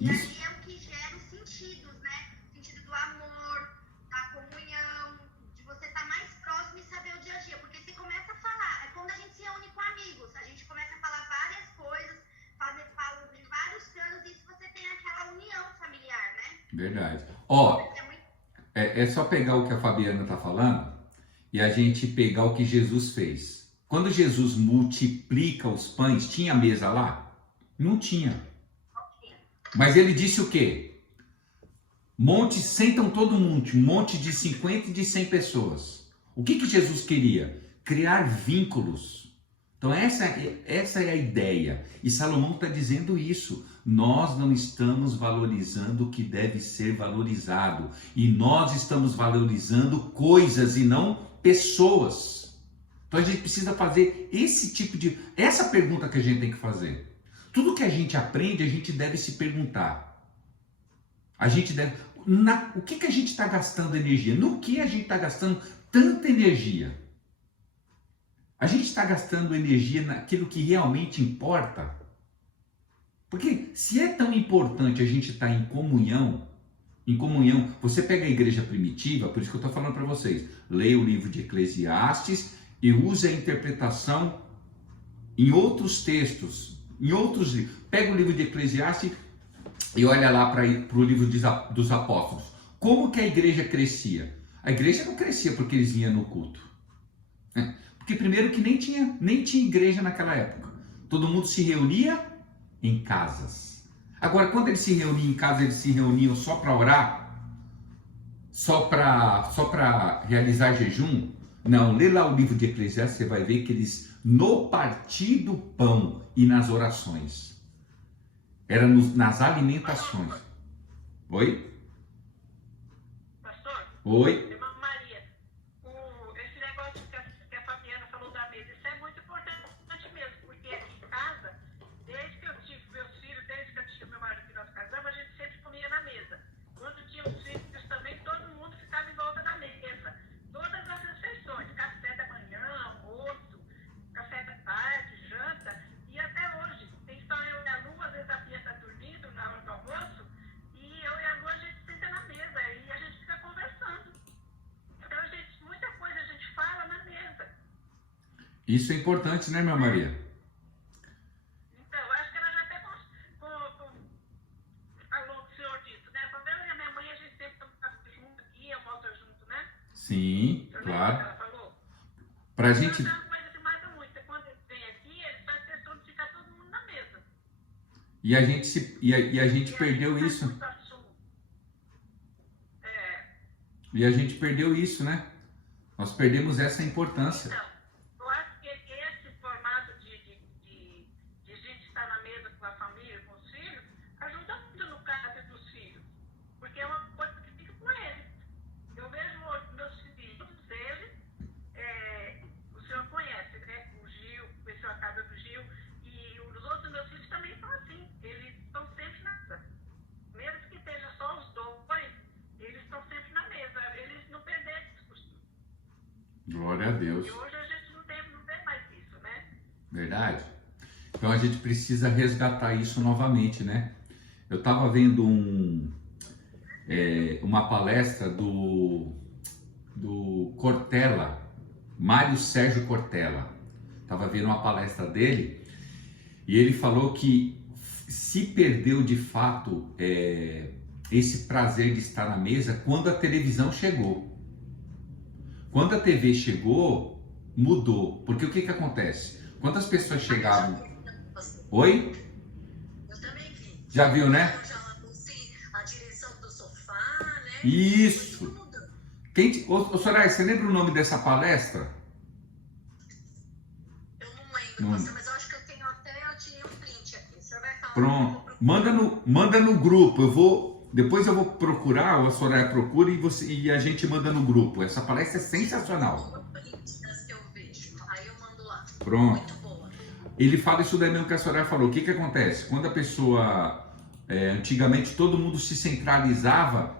E Isso. aí é o que gera os sentidos, né? O sentido do amor, da comunhão, de você estar mais próximo e saber o dia a dia. Porque você começa a falar, é quando a gente se reúne com amigos, a gente começa a falar várias coisas, fala de vários planos, e isso você tem aquela união familiar, né? Verdade. Ó, é só pegar o que a Fabiana está falando e a gente pegar o que Jesus fez. Quando Jesus multiplica os pães, tinha mesa lá? Não tinha. Mas ele disse o quê? Sentam todo mundo, um monte de 50 e de 100 pessoas. O que Jesus queria? Criar vínculos. Então essa é a ideia. E Salomão está dizendo isso. Nós não estamos valorizando o que deve ser valorizado. E nós estamos valorizando coisas e não pessoas. Então a gente precisa fazer essa pergunta que a gente tem que fazer. Tudo que a gente aprende, a gente deve se perguntar. A gente deve... o que a gente está gastando energia? No que a gente está gastando tanta energia? A gente está gastando energia naquilo que realmente importa? Porque se é tão importante a gente estar em comunhão, você pega a igreja primitiva, por isso que eu estou falando para vocês, leia o livro de Eclesiastes e use a interpretação em outros textos, em outros livros. Pega o livro de Eclesiastes e olha lá para o livro dos apóstolos. Como que a igreja crescia? A igreja não crescia porque eles vinham no culto. Porque primeiro que nem tinha igreja naquela época. Todo mundo se reunia em casas. Agora, quando eles se reuniam em casa, eles se reuniam só para orar? Só para realizar jejum? Não, lê lá o livro de Eclesiastes, você vai ver que eles, no partir do pão e nas orações, era nas alimentações. Oi? Pastor? Oi? Irmã Maria, esse negócio que a Fabiana falou da mesa, isso é muito importante mesmo, porque aqui em casa, desde que eu tive meus filhos, desde que eu tive meu marido que nós casamos, a gente sempre comia na mesa. Quando tinha os filhos também, todo mundo ficava em volta da mesa. Todas as refeições, café da manhã, almoço, café da tarde, janta, e até hoje. Tem só eu e a Lu, às vezes a Bia está dormindo na hora do almoço, e eu e a Lu a gente senta na mesa e a gente fica conversando. Então, muita coisa a gente fala na mesa. Isso é importante, né, minha Maria? Então, eu acho que ela já até falou com o senhor disso, né? Quando eu e a minha mãe, a gente sempre toma junto aqui, almoça junto, né? Sim, Você lembra que claro. ela falou? Pra gente... É uma coisa que marca muito, é quando eles vêm aqui, eles fazem questão de ficar todo mundo na mesa. E a gente perdeu isso. E a gente perdeu isso, né? Nós perdemos essa importância. Então, eu acho que esse formato de gente estar na mesa com a família, com os filhos, ajuda muito no caráter dos filhos. Porque é uma coisa que fica com eles. Eu vejo hoje meus filhos, o senhor conhece, né? O Gil, conheceu a casa do Gil, e os outros meus filhos também são assim. Eles estão sempre na mesa. Mesmo que esteja só os dois, eles estão sempre na mesa. Eles não perderam esse costume. Glória a Deus. E hoje a gente não vê mais isso, né? Verdade. Então a gente precisa resgatar isso novamente, né? Eu estava vendo uma palestra do Cortella, Mário Sérgio Cortella. Estava vendo uma palestra dele e ele falou que se perdeu de fato esse prazer de estar na mesa quando a televisão chegou. Quando a TV chegou, mudou. Porque o que acontece? Quando as pessoas chegavam... Oi? Eu também vi. Já viu, né? A direção do sofá, né? Isso. Ô, Soraya, você lembra o nome dessa palestra? Eu não lembro, mas eu acho que eu tinha um print Pronto. Manda no grupo. Depois eu vou procurar, ou a Soraya procura e a gente manda no grupo. Essa palestra é sensacional. Das que eu vejo. Aí eu mando lá. Pronto. Muito boa. Ele fala isso daí mesmo que a Soraya falou. O que que acontece? Quando a pessoa, antigamente todo mundo se centralizava,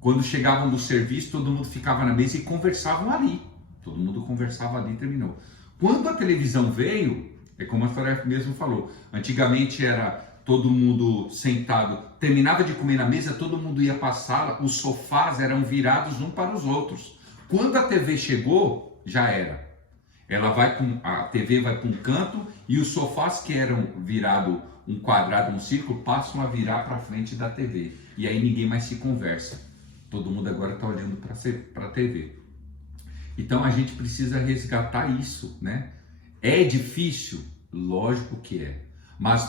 quando chegavam do serviço, todo mundo ficava na mesa e conversavam ali. Todo mundo conversava ali e terminou. Quando a televisão veio, é como a Soraya mesmo falou, antigamente era todo mundo sentado, terminava de comer na mesa, todo mundo ia para a sala, os sofás eram virados um para os outros. Quando a TV chegou, já era. A TV vai para um canto e os sofás que eram virados um quadrado, um círculo, passam a virar para frente da TV. E aí ninguém mais se conversa. Todo mundo agora está olhando para a TV. Então a gente precisa resgatar isso, né? É difícil? Lógico que é. Mas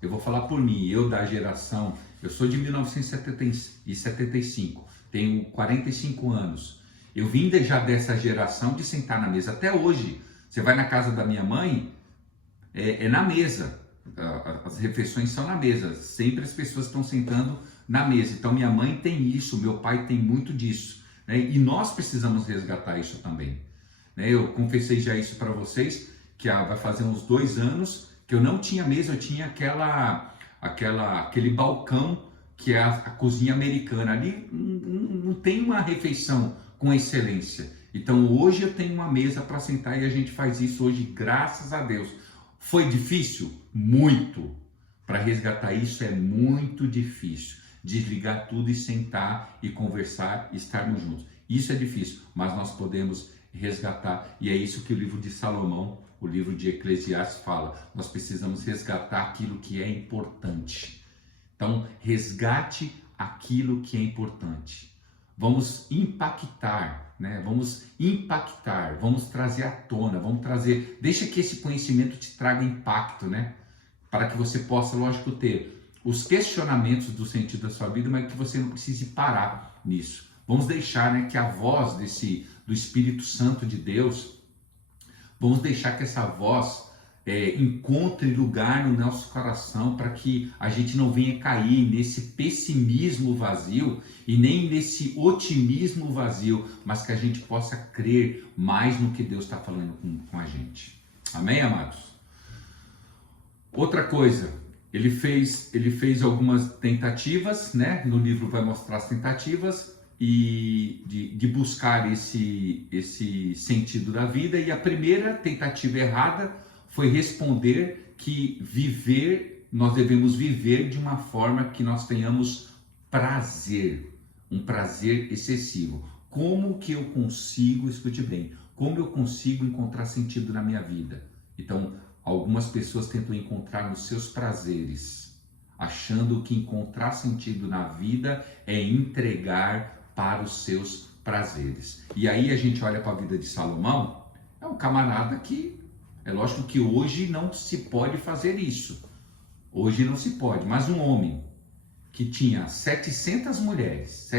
eu vou falar por mim, eu da geração, eu sou de 1975, tenho 45 anos. Eu vim já dessa geração de sentar na mesa. Até hoje, você vai na casa da minha mãe, é na mesa. As refeições são na mesa. Sempre as pessoas estão sentando na mesa. Então minha mãe tem isso, meu pai tem muito disso, né? E nós precisamos resgatar isso também, né? Eu confessei já isso para vocês, que vai fazer uns 2 anos que eu não tinha mesa, eu tinha aquele balcão que é a cozinha americana. Ali não tem uma refeição com excelência. Então hoje eu tenho uma mesa para sentar e a gente faz isso hoje, graças a Deus. Foi difícil? Muito. Para resgatar isso é muito difícil. Desligar tudo e sentar e conversar e estarmos juntos. Isso é difícil, mas nós podemos resgatar. E é isso que o livro de Salomão, o livro de Eclesiastes fala. Nós precisamos resgatar aquilo que é importante. Então, resgate aquilo que é importante. Vamos impactar, né? Vamos impactar, vamos trazer à tona, deixa que esse conhecimento te traga impacto, né? Para que você possa, lógico, ter os questionamentos do sentido da sua vida, mas que você não precise parar nisso. Vamos deixar, né, que a voz do Espírito Santo de Deus, vamos deixar que essa voz encontre lugar no nosso coração, para que a gente não venha cair nesse pessimismo vazio e nem nesse otimismo vazio, mas que a gente possa crer mais no que Deus está falando com a gente. Amém, amados? Outra coisa, ele fez algumas tentativas, né? No livro vai mostrar as tentativas de buscar esse sentido da vida, e a primeira tentativa errada foi responder que nós devemos viver de uma forma que nós tenhamos prazer, um prazer excessivo. Como que eu consigo, escute bem, como eu consigo encontrar sentido na minha vida? Então, algumas pessoas tentam encontrar nos seus prazeres, achando que encontrar sentido na vida é entregar para os seus prazeres. E aí a gente olha para a vida de Salomão, é um camarada que, é lógico que hoje não se pode fazer isso. Hoje não se pode, mas um homem que tinha 700 mulheres,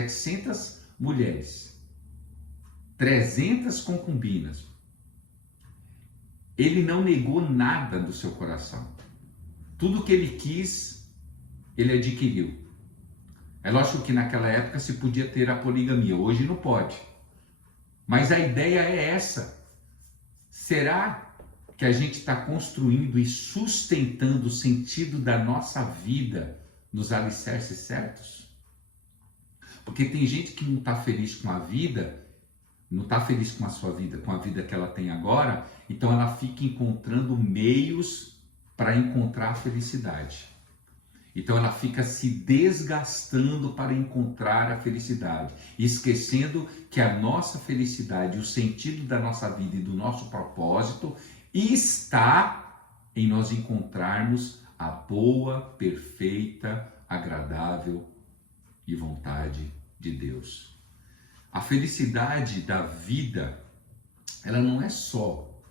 300 concubinas, ele não negou nada do seu coração. Tudo que ele quis, ele adquiriu. É lógico que naquela época se podia ter a poligamia, hoje não pode. Mas a ideia é essa. Será que a gente está construindo e sustentando o sentido da nossa vida nos alicerces certos? Porque tem gente que não está feliz com a vida, não está feliz com a sua vida, com a vida que ela tem agora, então ela fica encontrando meios para encontrar a felicidade. Então ela fica se desgastando para encontrar a felicidade, esquecendo que a nossa felicidade, o sentido da nossa vida e do nosso propósito está em nós encontrarmos a boa, perfeita, agradável e vontade de Deus. A felicidade da vida, ela não é só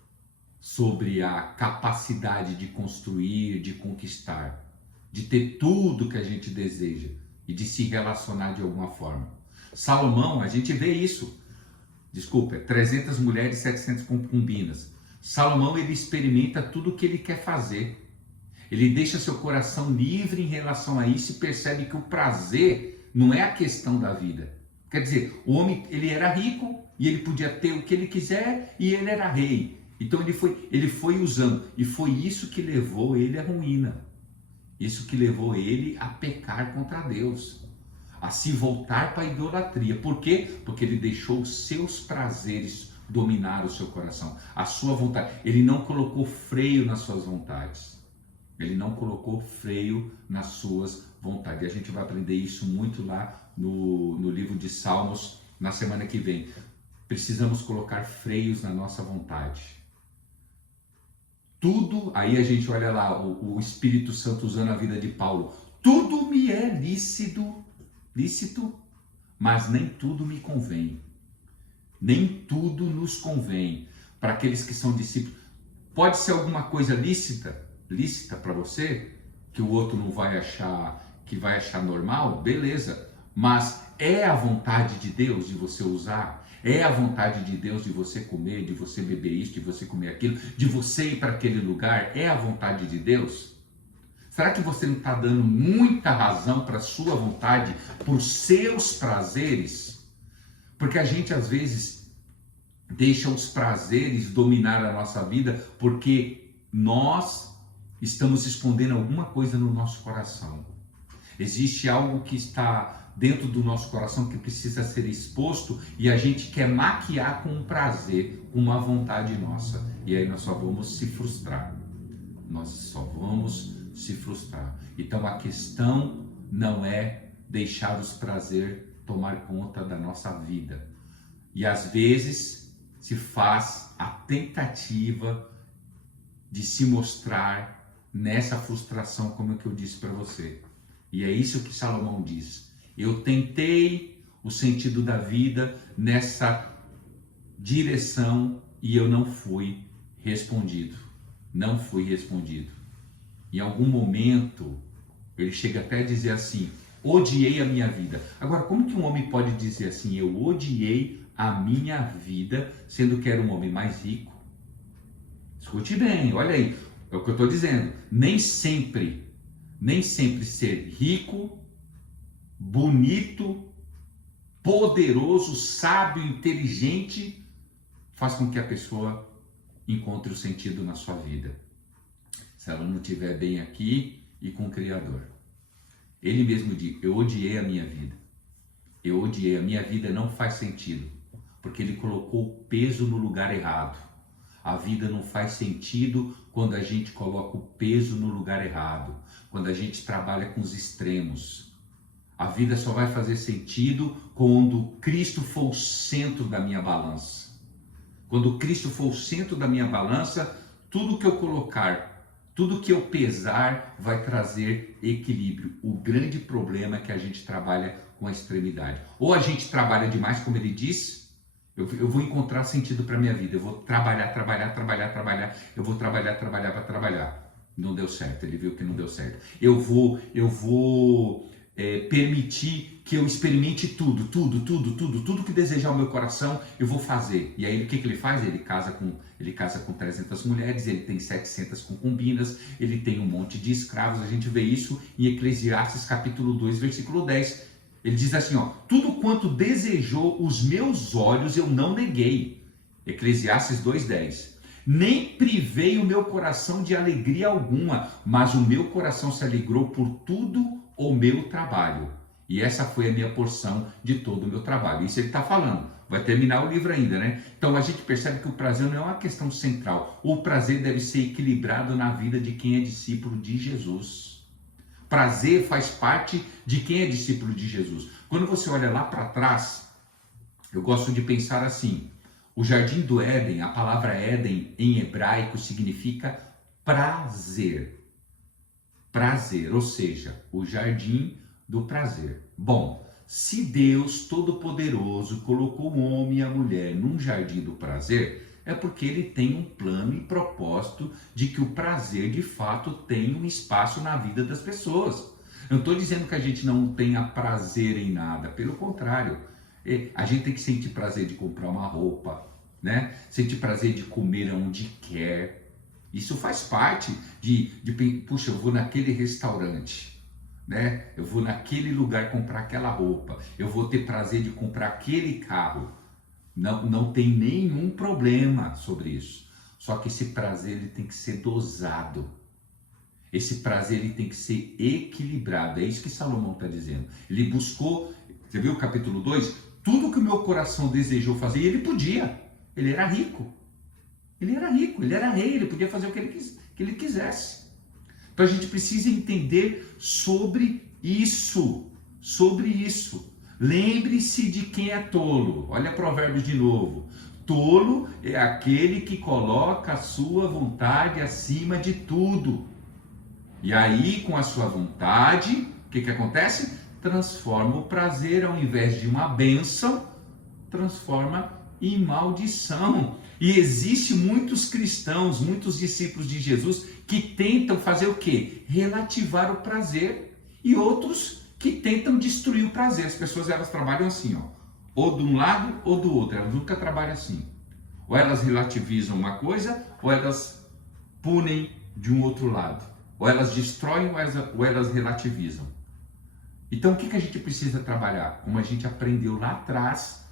sobre a capacidade de construir, de conquistar, de ter tudo que a gente deseja e de se relacionar de alguma forma. Salomão, a gente vê isso. 300 mulheres, 700 concubinas. Salomão, ele experimenta tudo o que ele quer fazer. Ele deixa seu coração livre em relação a isso e percebe que o prazer não é a questão da vida. Quer dizer, o homem, ele era rico e ele podia ter o que ele quiser e ele era rei. Então ele foi usando, e foi isso que levou ele à ruína. Isso que levou ele a pecar contra Deus, a se voltar para a idolatria. Por quê? Porque ele deixou os seus prazeres dominar o seu coração, a sua vontade. Ele não colocou freio nas suas vontades. Ele não colocou freio nas suas vontades. E a gente vai aprender isso muito lá no livro de Salmos na semana que vem. Precisamos colocar freios na nossa vontade. Tudo, aí a gente olha lá o Espírito Santo usando a vida de Paulo. Tudo me é lícito, mas nem tudo me convém. Nem tudo nos convém. Para aqueles que são discípulos, pode ser alguma coisa lícita para você, que o outro não vai achar, que vai achar normal, beleza. Mas é a vontade de Deus de você usar? É a vontade de Deus de você comer, de você beber isso, de você comer aquilo, de você ir para aquele lugar? É a vontade de Deus? Será que você não está dando muita razão para a sua vontade, por seus prazeres? Porque a gente às vezes deixa os prazeres dominar a nossa vida porque nós estamos escondendo alguma coisa no nosso coração. Existe algo que está dentro do nosso coração que precisa ser exposto e a gente quer maquiar com um prazer, com uma vontade nossa. E aí nós só vamos se frustrar. Nós só vamos se frustrar. Então a questão não é deixar os prazeres tomar conta da nossa vida. E às vezes se faz a tentativa de se mostrar nessa frustração, como é que eu disse para você. E é isso que Salomão diz. Eu tentei o sentido da vida nessa direção e eu não fui respondido. Não fui respondido. Em algum momento, ele chega até a dizer assim, odiei a minha vida. Agora, como que um homem pode dizer assim, eu odiei a minha vida, sendo que era um homem mais rico? Escute bem, olha aí, é o que eu estou dizendo. Nem sempre ser rico, bonito, poderoso, sábio, inteligente, faz com que a pessoa encontre o sentido na sua vida. Se ela não estiver bem aqui e com o Criador. Ele mesmo diz, eu odiei a minha vida. Eu odiei, a minha vida não faz sentido. Porque ele colocou o peso no lugar errado. A vida não faz sentido quando a gente coloca o peso no lugar errado. Quando a gente trabalha com os extremos. A vida só vai fazer sentido quando Cristo for o centro da minha balança. Quando Cristo for o centro da minha balança, tudo que eu colocar, tudo que eu pesar vai trazer equilíbrio. O grande problema é que a gente trabalha com a extremidade. Ou a gente trabalha demais, como ele disse, eu vou encontrar sentido para a minha vida. Eu vou trabalhar. Eu vou trabalhar para trabalhar. Não deu certo, ele viu que não deu certo. Eu vou permitir que eu experimente tudo que desejar o meu coração, eu vou fazer. E aí o que ele faz? Ele casa com 300 mulheres, ele tem 700 concubinas, ele tem um monte de escravos. A gente vê isso em Eclesiastes capítulo 2, versículo 10. Ele diz assim, tudo quanto desejou os meus olhos eu não neguei. Eclesiastes 2:10. Nem privei o meu coração de alegria alguma, mas o meu coração se alegrou por tudo o meu trabalho. E essa foi a minha porção de todo o meu trabalho. Isso ele está falando. Vai terminar o livro ainda, né? Então a gente percebe que o prazer não é uma questão central. O prazer deve ser equilibrado na vida de quem é discípulo de Jesus. Prazer faz parte de quem é discípulo de Jesus. Quando você olha lá para trás, eu gosto de pensar assim. O jardim do Éden, a palavra Éden em hebraico significa prazer. Prazer, ou seja, o jardim do prazer. Bom, se Deus Todo-Poderoso colocou o homem e a mulher num jardim do prazer, é porque ele tem um plano e propósito de que o prazer de fato tenha um espaço na vida das pessoas. Eu não estou dizendo que a gente não tenha prazer em nada, pelo contrário. A gente tem que sentir prazer de comprar uma roupa, né? Sentir prazer de comer onde quer. Isso faz parte puxa, eu vou naquele restaurante, né? Eu vou naquele lugar comprar aquela roupa, eu vou ter prazer de comprar aquele carro. Não tem nenhum problema sobre isso. Só que esse prazer ele tem que ser dosado. Esse prazer ele tem que ser equilibrado. É isso que Salomão está dizendo. Ele buscou, você viu o capítulo 2? Tudo que o meu coração desejou fazer, ele podia. Ele era rico. Ele era rico, ele era rei, ele podia fazer o que ele quisesse. Então a gente precisa entender sobre isso. Sobre isso. Lembre-se de quem é tolo. Olha Provérbios de novo. Tolo é aquele que coloca a sua vontade acima de tudo. E aí, com a sua vontade, o que acontece? Transforma o prazer, ao invés de uma bênção, transforma em maldição. E existe muitos cristãos, muitos discípulos de Jesus que tentam fazer o quê? Relativar o prazer. E outros que tentam destruir o prazer. As pessoas elas trabalham assim, ó, ou de um lado ou do outro. Elas nunca trabalham assim. Ou elas relativizam uma coisa, ou elas punem de um outro lado. Ou elas destroem, ou elas relativizam. Então o que a gente precisa trabalhar? Como a gente aprendeu lá atrás,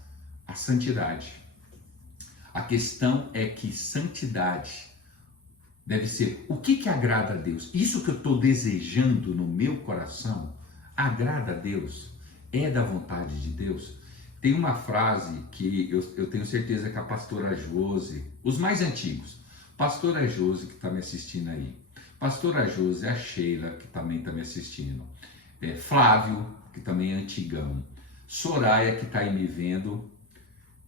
a santidade. A questão é que santidade deve ser o que agrada a Deus. Isso que eu estou desejando no meu coração, agrada a Deus? É da vontade de Deus? Tem uma frase que eu tenho certeza que a pastora Josi, os mais antigos, pastora Josi que está me assistindo aí, pastora Josi, a Sheila que também está me assistindo, Flávio que também é antigão, Soraya que está aí me vendo,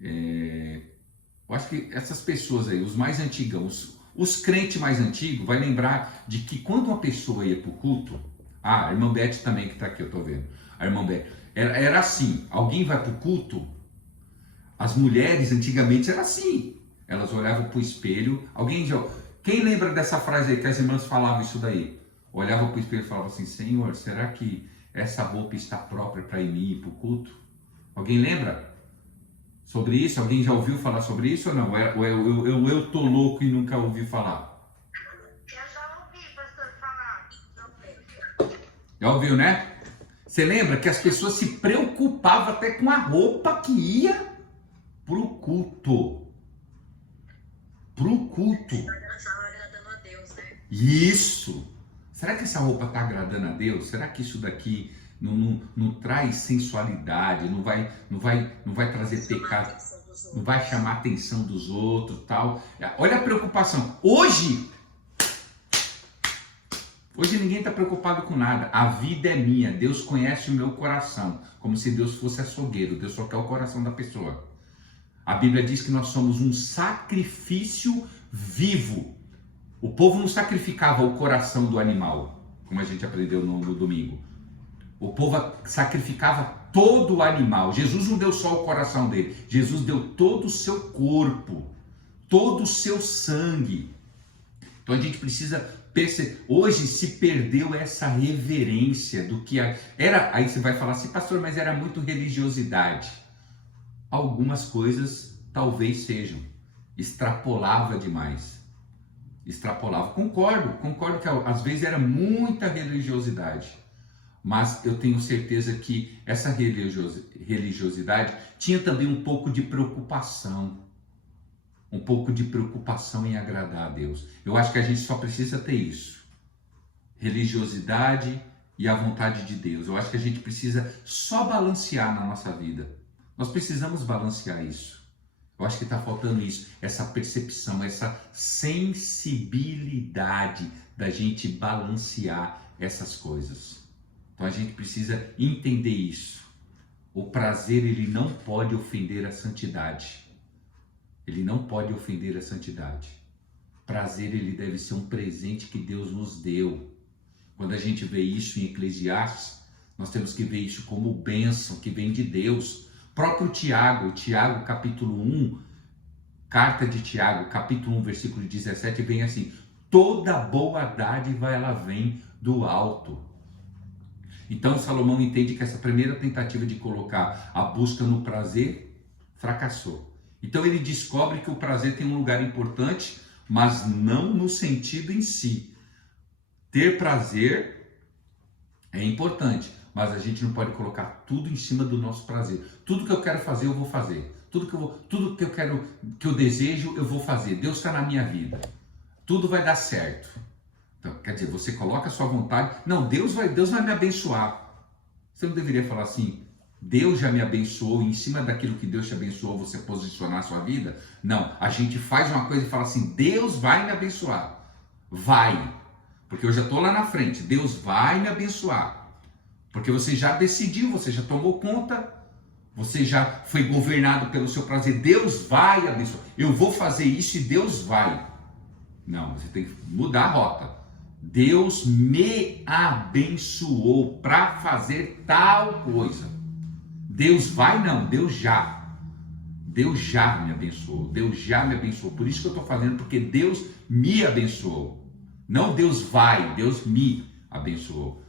eu acho que essas pessoas aí, os mais antigos, os crentes mais antigos, vai lembrar de que quando uma pessoa ia para o culto, a irmã Beth também que está aqui, eu estou vendo, a irmã Beth, era assim, alguém vai para o culto, as mulheres antigamente era assim, elas olhavam para o espelho, quem lembra dessa frase aí que as irmãs falavam isso daí? Olhava para o espelho e falava assim, Senhor, será que essa roupa está própria para ir para o culto? Alguém lembra sobre isso? Alguém já ouviu falar sobre isso ou não? Eu tô louco e nunca ouvi falar? Eu já ouvi, pastor, falar. Já ouviu, né? Você lembra que as pessoas se preocupavam até com a roupa que ia pro culto. Pro culto. Estava agradando a Deus, né? Isso. Será que essa roupa está agradando a Deus? Será que isso daqui não traz sensualidade? Não vai trazer pecado? Não vai chamar a atenção dos outros, tal? Olha a preocupação. Hoje ninguém está preocupado com nada. A vida é minha. Deus conhece o meu coração. Como se Deus fosse açougueiro. Deus só quer o coração da pessoa. A Bíblia diz que nós somos um sacrifício vivo. O povo não sacrificava o coração do animal, como a gente aprendeu no domingo. O povo sacrificava todo o animal. Jesus não deu só o coração dele. Jesus deu todo o seu corpo, todo o seu sangue. Então a gente precisa perceber. Hoje se perdeu essa reverência do que era. Aí você vai falar assim, pastor, mas era muito religiosidade. Algumas coisas talvez sejam. Extrapolava demais. Extrapolava. Concordo que às vezes era muita religiosidade. Mas eu tenho certeza que essa religiosidade tinha também um pouco de preocupação. Um pouco de preocupação em agradar a Deus. Eu acho que a gente só precisa ter isso. Religiosidade e a vontade de Deus. Eu acho que a gente precisa só balancear na nossa vida. Nós precisamos balancear isso. Eu acho que está faltando isso, essa percepção, essa sensibilidade da gente balancear essas coisas. Então a gente precisa entender isso. O prazer, ele não pode ofender a santidade. Ele não pode ofender a santidade. Prazer, ele deve ser um presente que Deus nos deu. Quando a gente vê isso em Eclesiastes, nós temos que ver isso como bênção que vem de Deus. Próprio Tiago capítulo 1, carta de Tiago, capítulo 1, versículo 17, vem assim, toda boa dádiva ela vem do alto. Então Salomão entende que essa primeira tentativa de colocar a busca no prazer fracassou. Então ele descobre que o prazer tem um lugar importante, mas não no sentido em si. Ter prazer é importante, mas a gente não pode colocar tudo em cima do nosso prazer. Tudo que eu quero fazer, eu vou fazer. Tudo que eu quero, que eu desejo, eu vou fazer. Deus está na minha vida. Tudo vai dar certo. Então, quer dizer, você coloca a sua vontade. Não, Deus vai me abençoar. Você não deveria falar assim, Deus já me abençoou, e em cima daquilo que Deus te abençoou, você posicionar a sua vida? Não, a gente faz uma coisa e fala assim, Deus vai me abençoar. Vai. Porque eu já estou lá na frente. Deus vai me abençoar. Porque você já decidiu, você já tomou conta, você já foi governado pelo seu prazer. Deus vai abençoar. Eu vou fazer isso e Deus vai. Não, você tem que mudar a rota. Deus me abençoou para fazer tal coisa. Deus vai não, Deus já me abençoou. Deus já me abençoou. Por isso que eu estou fazendo, porque Deus me abençoou. Não Deus vai, Deus me abençoou.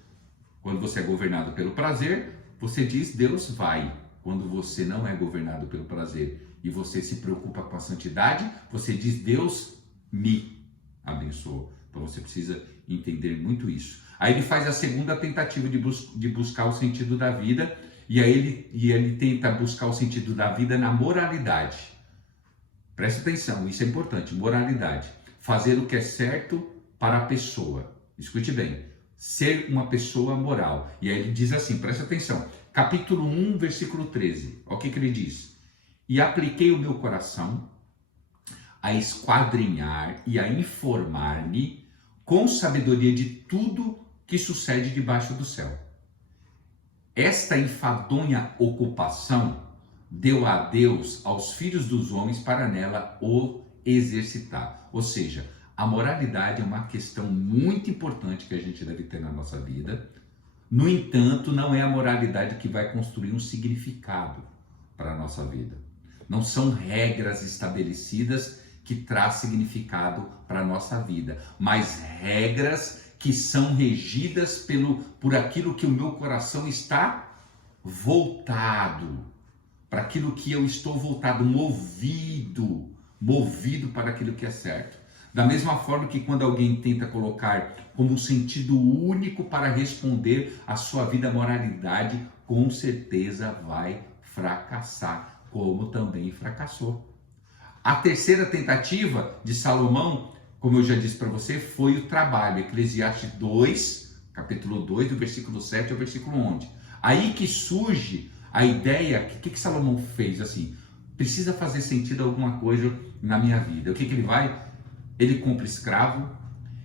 Quando você é governado pelo prazer, você diz Deus vai. Quando você não é governado pelo prazer e você se preocupa com a santidade, você diz Deus me abençoou. Então você precisa entender muito isso. Aí ele faz a segunda tentativa de buscar o sentido da vida, e aí ele tenta buscar o sentido da vida na moralidade. Preste atenção, isso é importante, moralidade. Fazer o que é certo para a pessoa. Escute bem, ser uma pessoa moral. E aí ele diz assim, preste atenção, capítulo 1, versículo 13. Olha o que ele diz. E apliquei o meu coração a esquadrinhar e a informar-me com sabedoria de tudo que sucede debaixo do céu. Esta enfadonha ocupação deu a Deus aos filhos dos homens para nela o exercitar. Ou seja, a moralidade é uma questão muito importante que a gente deve ter na nossa vida. No entanto, não é a moralidade que vai construir um significado para a nossa vida. Não são regras estabelecidas que traz significado para a nossa vida, mas regras que são regidas por aquilo que o meu coração está voltado, para aquilo que eu estou voltado, movido para aquilo que é certo. Da mesma forma que quando alguém tenta colocar como um sentido único para responder à sua vida, a moralidade, com certeza vai fracassar, como também fracassou. A terceira tentativa de Salomão, como eu já disse para você, foi o trabalho. Eclesiastes 2, capítulo 2, do versículo 7 ao versículo 11. Aí que surge a ideia, o que Salomão fez? Assim, precisa fazer sentido alguma coisa na minha vida. O que ele vai? Ele compra escravo,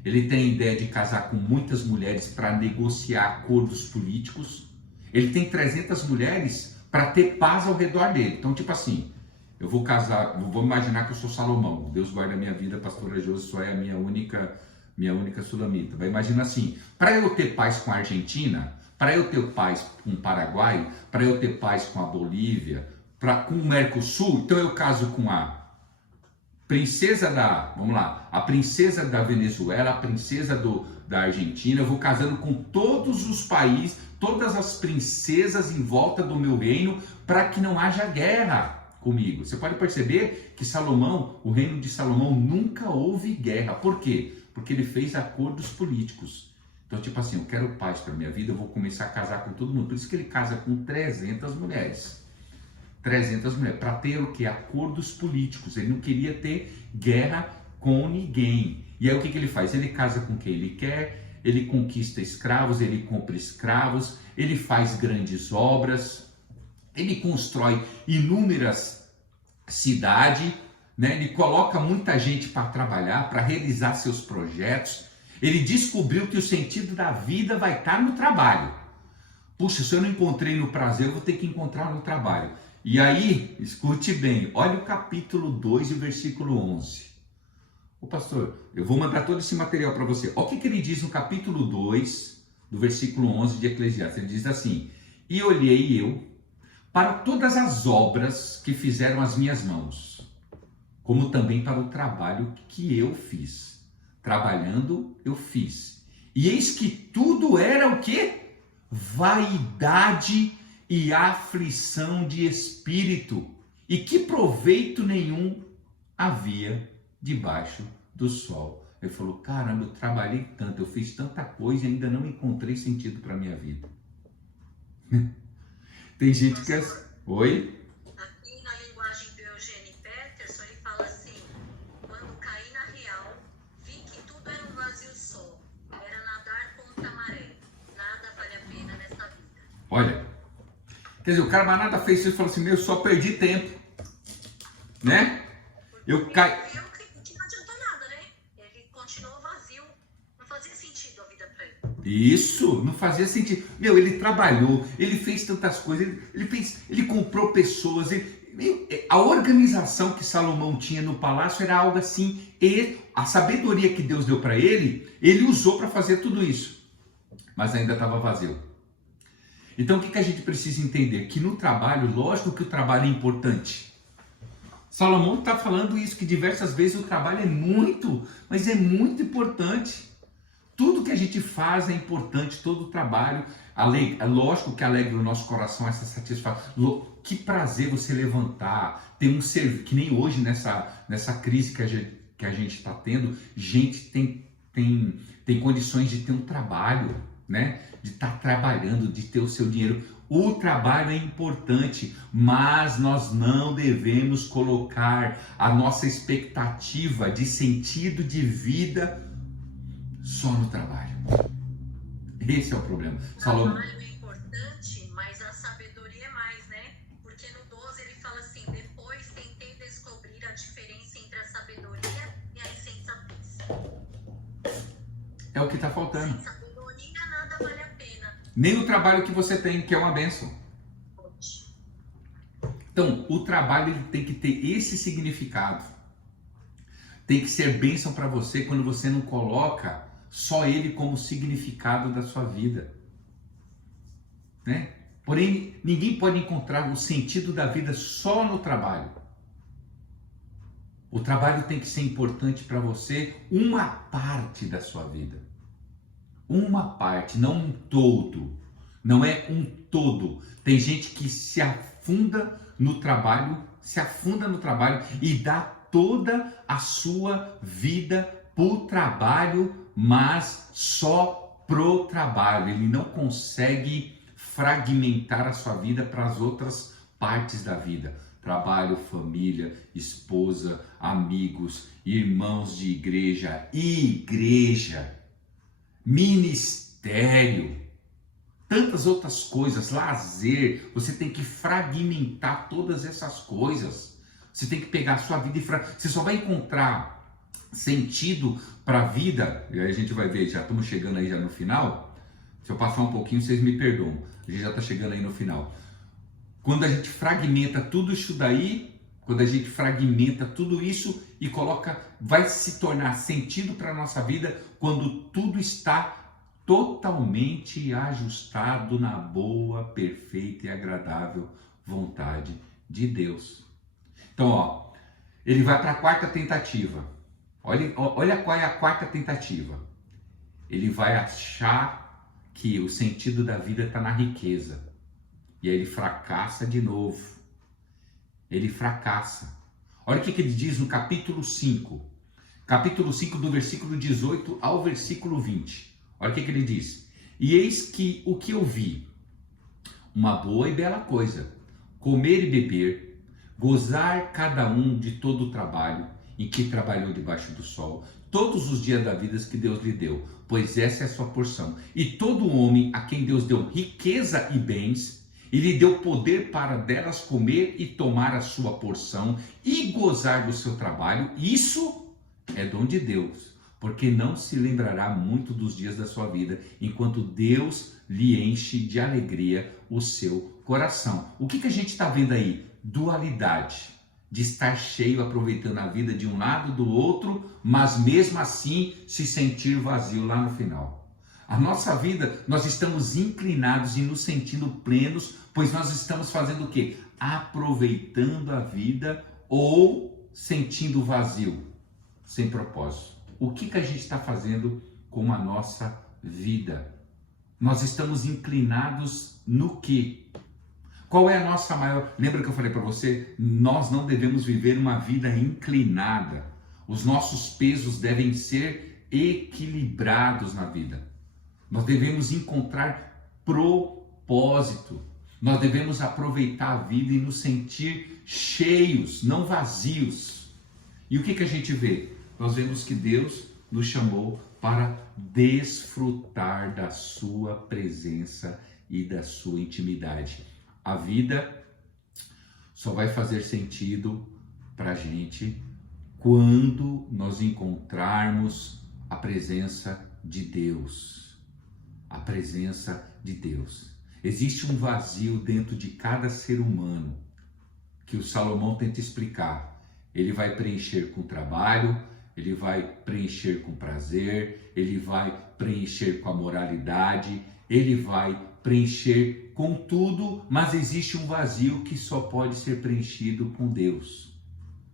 ele tem a ideia de casar com muitas mulheres para negociar acordos políticos. Ele tem 300 mulheres para ter paz ao redor dele. Então, tipo assim, eu vou casar, vou imaginar que eu sou Salomão. Deus guarda a minha vida, pastora Josi só é a minha única sulamita. Vai imaginar assim, para eu ter paz com a Argentina, para eu ter paz com o Paraguai, para eu ter paz com a Bolívia, com o Mercosul, então eu caso com a princesa a princesa da Venezuela, a princesa da Argentina, eu vou casando com todos os países, todas as princesas em volta do meu reino, para que não haja guerra comigo. Você pode perceber que Salomão, o reino de Salomão, nunca houve guerra. Por quê? Porque ele fez acordos políticos. Então, tipo assim, eu quero paz para minha vida, eu vou começar a casar com todo mundo. Por isso que ele casa com 300 mulheres. 300 mulheres, para ter o que? Acordos políticos. Ele não queria ter guerra com ninguém. E aí o que ele faz? Ele casa com quem ele quer, ele conquista escravos, ele compra escravos, ele faz grandes obras, ele constrói inúmeras cidades, né? Ele coloca muita gente para trabalhar, para realizar seus projetos. Ele descobriu que o sentido da vida vai estar no trabalho. Puxa, se eu não encontrei no prazer, eu vou ter que encontrar no trabalho. E aí, escute bem, olha o capítulo 2 e o versículo 11. Ô pastor, eu vou mandar todo esse material para você. Olha o que ele diz no capítulo 2, do versículo 11 de Eclesiastes. Ele diz assim, e olhei eu para todas as obras que fizeram as minhas mãos, como também para o trabalho que eu fiz. Trabalhando, eu fiz. E eis que tudo era o quê? Vaidade e aflição de espírito, e que proveito nenhum havia debaixo do sol. Ele falou, caramba, eu trabalhei tanto, eu fiz tanta coisa e ainda não encontrei sentido para a minha vida. Tem gente que é... Oi? Aqui na linguagem do Eugênio Peterson, ele fala assim: quando caí na real, vi que tudo era um vazio só. Era nadar contra a maré. Nada vale a pena nessa vida. Olha, quer dizer, o cara nada fez isso e falou assim, eu só perdi tempo, né? Eu caí... Viu que não adiantou nada, né? Ele continuou vazio. Não fazia sentido a vida pra ele. Isso, não fazia sentido. Ele trabalhou, ele fez tantas coisas, ele comprou pessoas, a organização que Salomão tinha no palácio era algo assim, a sabedoria que Deus deu para ele usou para fazer tudo isso, mas ainda estava vazio. Então o que a gente precisa entender? Que no trabalho, lógico que o trabalho é importante. Salomão está falando isso, que diversas vezes o trabalho é muito, mas é muito importante. Tudo que a gente faz é importante, todo o trabalho. É lógico que alegra o nosso coração essa satisfação. Que prazer você levantar, ter um serviço, que nem hoje nessa crise que a gente está tendo, gente tem condições de ter um trabalho, né? De estar trabalhando, de ter o seu dinheiro. O trabalho é importante, mas nós não devemos colocar a nossa expectativa de sentido de vida só no trabalho. Esse é o problema. O trabalho é importante, mas a sabedoria é mais, né? Porque no 12 ele fala assim: depois tentei descobrir a diferença entre a sabedoria e a insensatez. É o que está faltando. Sem sabedoria nada vale a pena. Nem o trabalho que você tem, que é uma bênção. Então, o trabalho ele tem que ter esse significado. Tem que ser bênção para você quando você não coloca só ele como significado da sua vida, né? Porém, ninguém pode encontrar o sentido da vida só no trabalho. O trabalho tem que ser importante para você, uma parte da sua vida. Uma parte, não um todo. Não é um todo. Tem gente que se afunda no trabalho e dá toda a sua vida pro trabalho, mas só pro trabalho. Ele não consegue fragmentar a sua vida para as outras partes da vida. Trabalho, família, esposa, amigos, irmãos de igreja, ministério, tantas outras coisas, lazer. Você tem que fragmentar todas essas coisas. Você tem que pegar a sua vida e você só vai encontrar sentido para a vida. E aí a gente vai ver, já estamos chegando aí já no final. Se eu passar um pouquinho, vocês me perdoam. A gente já está chegando aí no final. Quando a gente fragmenta tudo isso daí, quando a gente fragmenta tudo isso e coloca, vai se tornar sentido para a nossa vida quando tudo está totalmente ajustado na boa, perfeita e agradável vontade de Deus. Então, ele vai para a quarta tentativa. Olha qual é a quarta tentativa. Ele vai achar que o sentido da vida está na riqueza. E aí ele fracassa de novo. Ele fracassa. Olha o que ele diz no capítulo 5. Capítulo 5, do versículo 18 ao versículo 20. Olha o que ele diz. E eis que o que eu vi, uma boa e bela coisa, comer e beber, gozar cada um de todo o trabalho em que trabalhou debaixo do sol, todos os dias da vida que Deus lhe deu, pois essa é a sua porção. E todo homem a quem Deus deu riqueza e bens, e lhe deu poder para delas comer e tomar a sua porção e gozar do seu trabalho, isso é dom de Deus, porque não se lembrará muito dos dias da sua vida, enquanto Deus lhe enche de alegria o seu coração. O que a gente está vendo aí? Dualidade. De estar cheio, aproveitando a vida de um lado do outro, mas mesmo assim se sentir vazio lá no final. A nossa vida, nós estamos inclinados e nos sentindo plenos, pois nós estamos fazendo o quê? Aproveitando a vida ou sentindo vazio, sem propósito. O que a gente está fazendo com a nossa vida? Nós estamos inclinados no quê? Qual é a nossa maior... Lembra que eu falei para você? Nós não devemos viver uma vida inclinada. Os nossos pesos devem ser equilibrados na vida. Nós devemos encontrar propósito. Nós devemos aproveitar a vida e nos sentir cheios, não vazios. E o que a gente vê? Nós vemos que Deus nos chamou para desfrutar da sua presença e da sua intimidade. A vida só vai fazer sentido para a gente quando nós encontrarmos a presença de Deus. A presença de Deus. Existe um vazio dentro de cada ser humano que o Salomão tenta explicar. Ele vai preencher com trabalho, ele vai preencher com prazer, ele vai preencher com a moralidade, ele vai preencher com tudo, mas existe um vazio que só pode ser preenchido com Deus.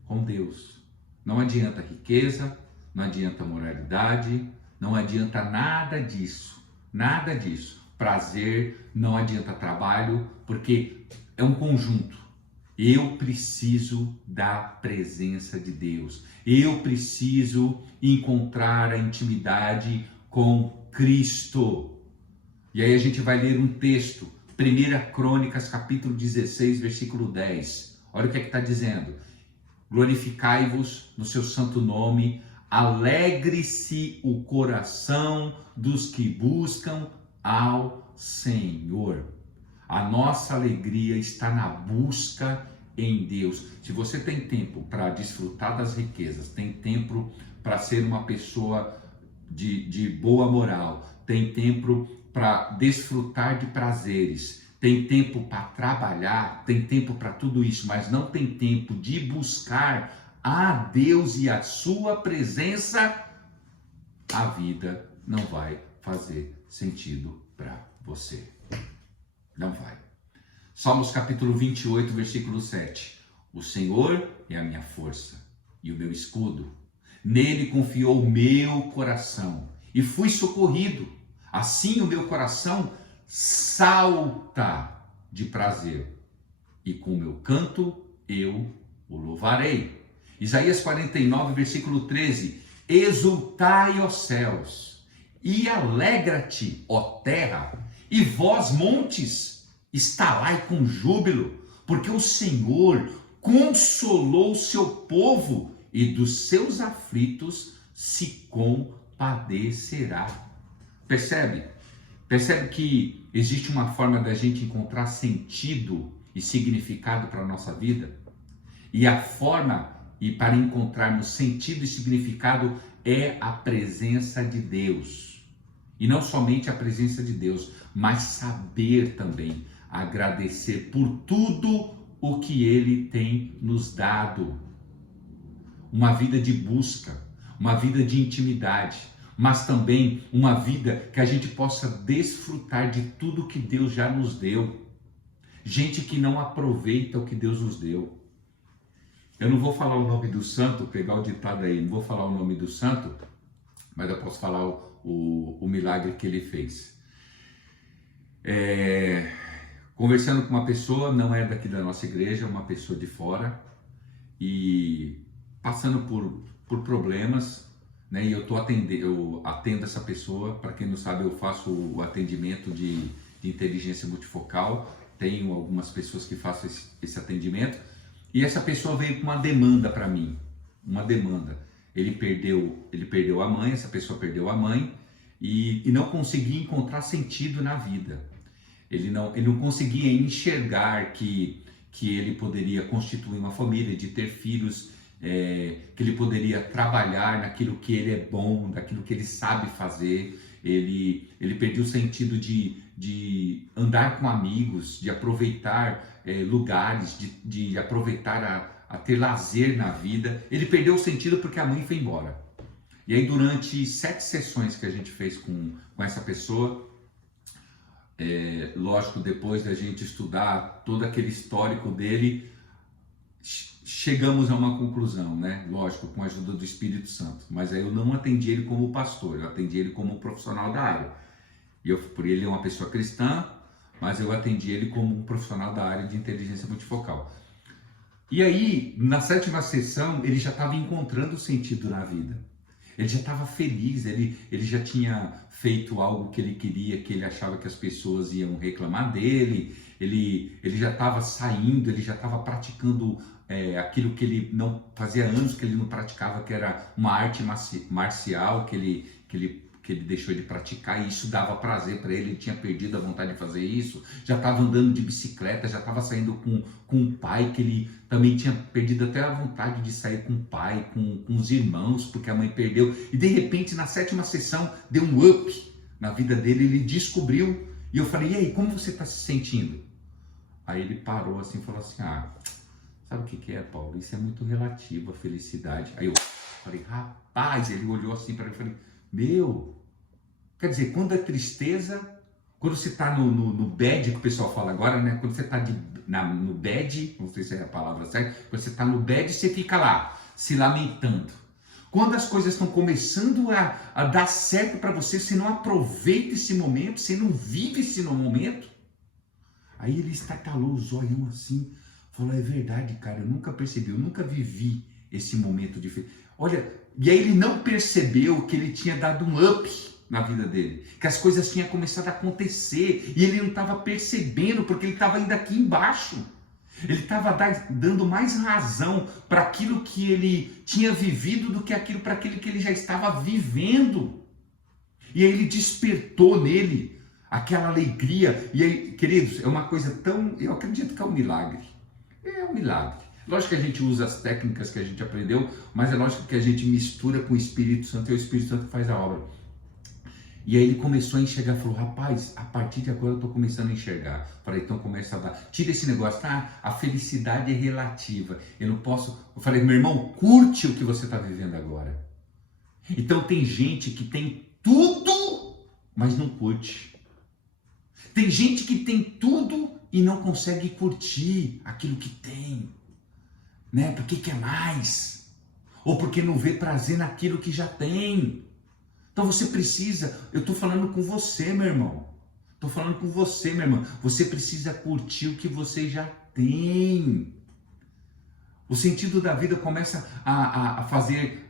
Com Deus. Não adianta riqueza, não adianta moralidade, não adianta nada disso. Nada disso. Prazer, não adianta trabalho, porque é um conjunto. Eu preciso da presença de Deus. Eu preciso encontrar a intimidade com Cristo. E aí a gente vai ler um texto, 1 Crônicas, capítulo 16, versículo 10. Olha o que está dizendo. Glorificai-vos no seu santo nome, alegre-se o coração dos que buscam ao Senhor. A nossa alegria está na busca em Deus. Se você tem tempo para desfrutar das riquezas, tem tempo para ser uma pessoa de boa moral, tem tempo para desfrutar de prazeres, tem tempo para trabalhar, tem tempo para tudo isso, mas não tem tempo de buscar a Deus e a sua presença, a vida não vai fazer sentido para você. Não vai. Salmos capítulo 28, versículo 7. O Senhor é a minha força e o meu escudo. Nele confiou o meu coração e fui socorrido. Assim o meu coração salta de prazer e com o meu canto eu o louvarei. Isaías 49, versículo 13. Exultai, ó céus, e alegra-te, ó terra, e vós, montes, estalai com júbilo, porque o Senhor consolou o seu povo e dos seus aflitos se compadecerá. Percebe? Percebe que existe uma forma da gente encontrar sentido e significado para a nossa vida? E a forma e para encontrarmos sentido e significado é a presença de Deus. E não somente a presença de Deus, mas saber também agradecer por tudo o que Ele tem nos dado. Uma vida de busca, uma vida de intimidade, mas também uma vida que a gente possa desfrutar de tudo que Deus já nos deu. Gente que não aproveita o que Deus nos deu. Eu não vou falar o nome do santo, pegar o ditado aí, não vou falar o nome do santo, mas eu posso falar o milagre que ele fez. Conversando com uma pessoa, não é daqui da nossa igreja, uma pessoa de fora, e passando por problemas, né? E eu atendo essa pessoa. Para quem não sabe, eu faço o atendimento de inteligência multifocal, tenho algumas pessoas que façam esse atendimento, e essa pessoa veio com uma demanda para mim, uma demanda. Ele perdeu a mãe, essa pessoa perdeu a mãe, e não conseguia encontrar sentido na vida. Ele não conseguia enxergar que ele poderia constituir uma família, de ter filhos, que ele poderia trabalhar naquilo que ele é bom, daquilo que ele sabe fazer. Ele perdeu o sentido de andar com amigos, de aproveitar lugares, de aproveitar a ter lazer na vida. Ele perdeu o sentido porque a mãe foi embora. E aí, durante 7 sessões que a gente fez com essa pessoa, lógico, depois da gente estudar todo aquele histórico dele, chegamos a uma conclusão, né? Lógico, com a ajuda do Espírito Santo. Mas aí eu não atendi ele como pastor, eu atendi ele como profissional da área. Por ele é uma pessoa cristã, mas eu atendi ele como um profissional da área de inteligência multifocal. E aí, na 7ª sessão, ele já estava encontrando sentido na vida. Ele já estava feliz, ele já tinha feito algo que ele queria, que ele achava que as pessoas iam reclamar dele, ele já estava saindo, ele já estava praticando aquilo que ele não fazia anos que ele não praticava, que era uma arte marcial que ele deixou de praticar, e isso dava prazer para ele tinha perdido a vontade de fazer isso, já estava andando de bicicleta, já estava saindo com o pai, que ele também tinha perdido até a vontade de sair com o pai, com os irmãos, porque a mãe perdeu, e de repente na 7ª sessão deu um up na vida dele, ele descobriu, e eu falei, e aí, como você está se sentindo? Aí ele parou assim e falou assim, sabe o que é, Paulo? Isso é muito relativo, a felicidade. Aí eu falei, rapaz, ele olhou assim para mim e falei, quer dizer, quando é tristeza, quando você está no bad, que o pessoal fala agora, né? Quando você está no bad, não sei se é a palavra certa, quando você está no bad, você fica lá, se lamentando. Quando as coisas estão começando a dar certo para você, você não aproveita esse momento, você não vive esse momento. Aí ele estatalou os olhos assim, falou, é verdade, cara, eu nunca percebi, eu nunca vivi esse momento de felicidade. Olha, e aí ele não percebeu que ele tinha dado um up na vida dele, que as coisas tinham começado a acontecer, e ele não estava percebendo, porque ele estava ainda aqui embaixo. Ele estava dando mais razão para aquilo que ele tinha vivido do que para aquilo que ele já estava vivendo. E aí ele despertou nele aquela alegria. E aí, queridos, é uma coisa tão... Eu acredito que é um milagre. É um milagre. Lógico que a gente usa as técnicas que a gente aprendeu, mas é lógico que a gente mistura com o Espírito Santo, e o Espírito Santo faz a obra. E aí ele começou a enxergar, falou, rapaz, a partir de agora eu estou começando a enxergar. Falei, então começa a dar, tira esse negócio, tá? A felicidade é relativa, eu não posso... Eu falei, meu irmão, curte o que você está vivendo agora. Então tem gente que tem tudo, mas não curte. Tem gente que tem tudo e não consegue curtir aquilo que tem. Né? Porque quer mais, ou porque não vê prazer naquilo que já tem. Então você precisa, eu estou falando com você, meu irmão, estou falando com você, minha irmã, você precisa curtir o que você já tem. O sentido da vida começa a fazer,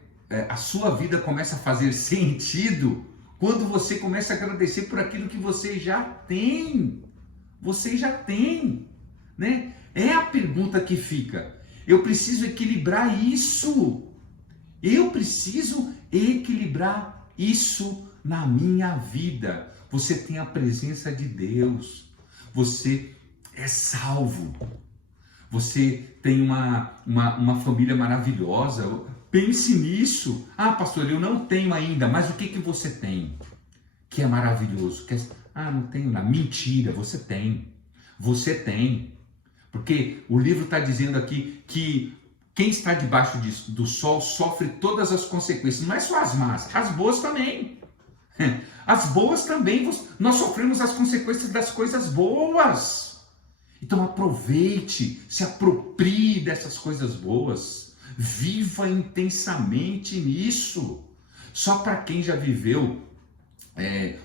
a sua vida começa a fazer sentido quando você começa a agradecer por aquilo que você já tem. Você já tem, né? É a pergunta que fica. Eu preciso equilibrar isso. Eu preciso equilibrar isso na minha vida. Você tem a presença de Deus. Você é salvo. Você tem uma família maravilhosa. Pense nisso. Ah, pastor, eu não tenho ainda. Mas o que você tem? Que é maravilhoso. Não tenho nada. Mentira, você tem. Você tem. Porque o livro está dizendo aqui que quem está debaixo do sol sofre todas as consequências. Não é só as más, as boas também. As boas também, nós sofremos as consequências das coisas boas. Então aproveite, se aproprie dessas coisas boas. Viva intensamente nisso. Só para quem já viveu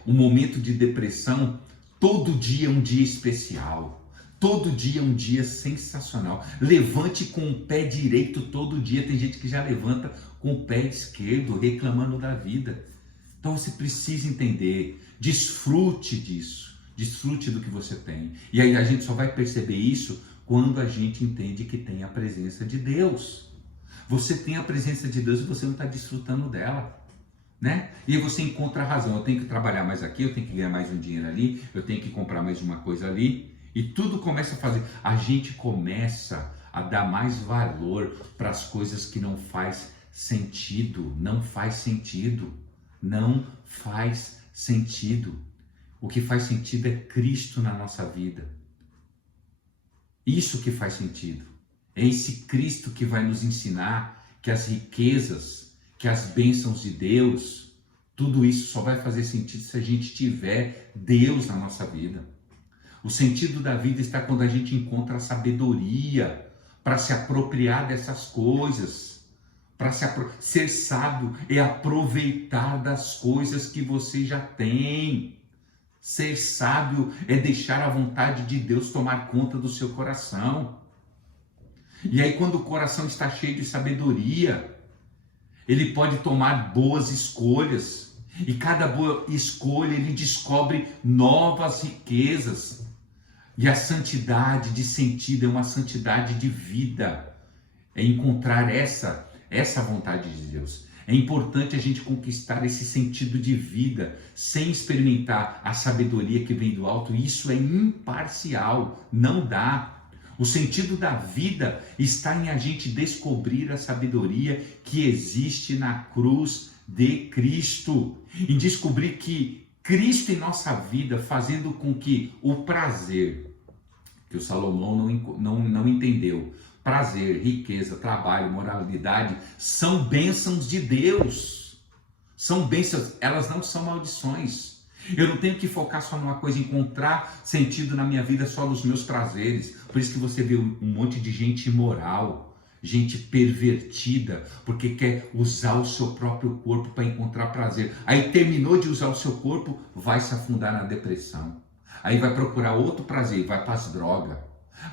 um momento de depressão, todo dia é um dia especial. Todo dia é um dia sensacional. Levante com o pé direito todo dia. Tem gente que já levanta com o pé esquerdo, reclamando da vida. Então você precisa entender. Desfrute disso. Desfrute do que você tem. E aí a gente só vai perceber isso quando a gente entende que tem a presença de Deus. Você tem a presença de Deus e você não está desfrutando dela. Né? E aí você encontra a razão. Eu tenho que trabalhar mais aqui, eu tenho que ganhar mais um dinheiro ali, eu tenho que comprar mais uma coisa ali. E tudo começa a fazer, a gente começa a dar mais valor para as coisas que não faz sentido, não faz sentido, não faz sentido. O que faz sentido é Cristo na nossa vida. Isso que faz sentido. É esse Cristo que vai nos ensinar que as riquezas, que as bênçãos de Deus, tudo isso só vai fazer sentido se a gente tiver Deus na nossa vida. O sentido da vida está quando a gente encontra a sabedoria para se apropriar dessas coisas. Para ser sábio é aproveitar das coisas que você já tem. Ser sábio é deixar a vontade de Deus tomar conta do seu coração. E aí quando o coração está cheio de sabedoria, ele pode tomar boas escolhas. E cada boa escolha ele descobre novas riquezas. E a santidade de sentido é uma santidade de vida. É encontrar essa vontade de Deus. É importante a gente conquistar esse sentido de vida sem experimentar a sabedoria que vem do alto. Isso é imparcial, não dá. O sentido da vida está em a gente descobrir a sabedoria que existe na cruz de Cristo. Em descobrir que Cristo em nossa vida, fazendo com que o prazer, que o Salomão não entendeu, prazer, riqueza, trabalho, moralidade, são bênçãos de Deus. São bênçãos, elas não são maldições. Eu não tenho que focar só numa coisa, encontrar sentido na minha vida só nos meus prazeres. Por isso que você vê um monte de gente imoral, gente pervertida, porque quer usar o seu próprio corpo para encontrar prazer. Aí terminou de usar o seu corpo, vai se afundar na depressão. Aí vai procurar outro prazer, vai para as drogas.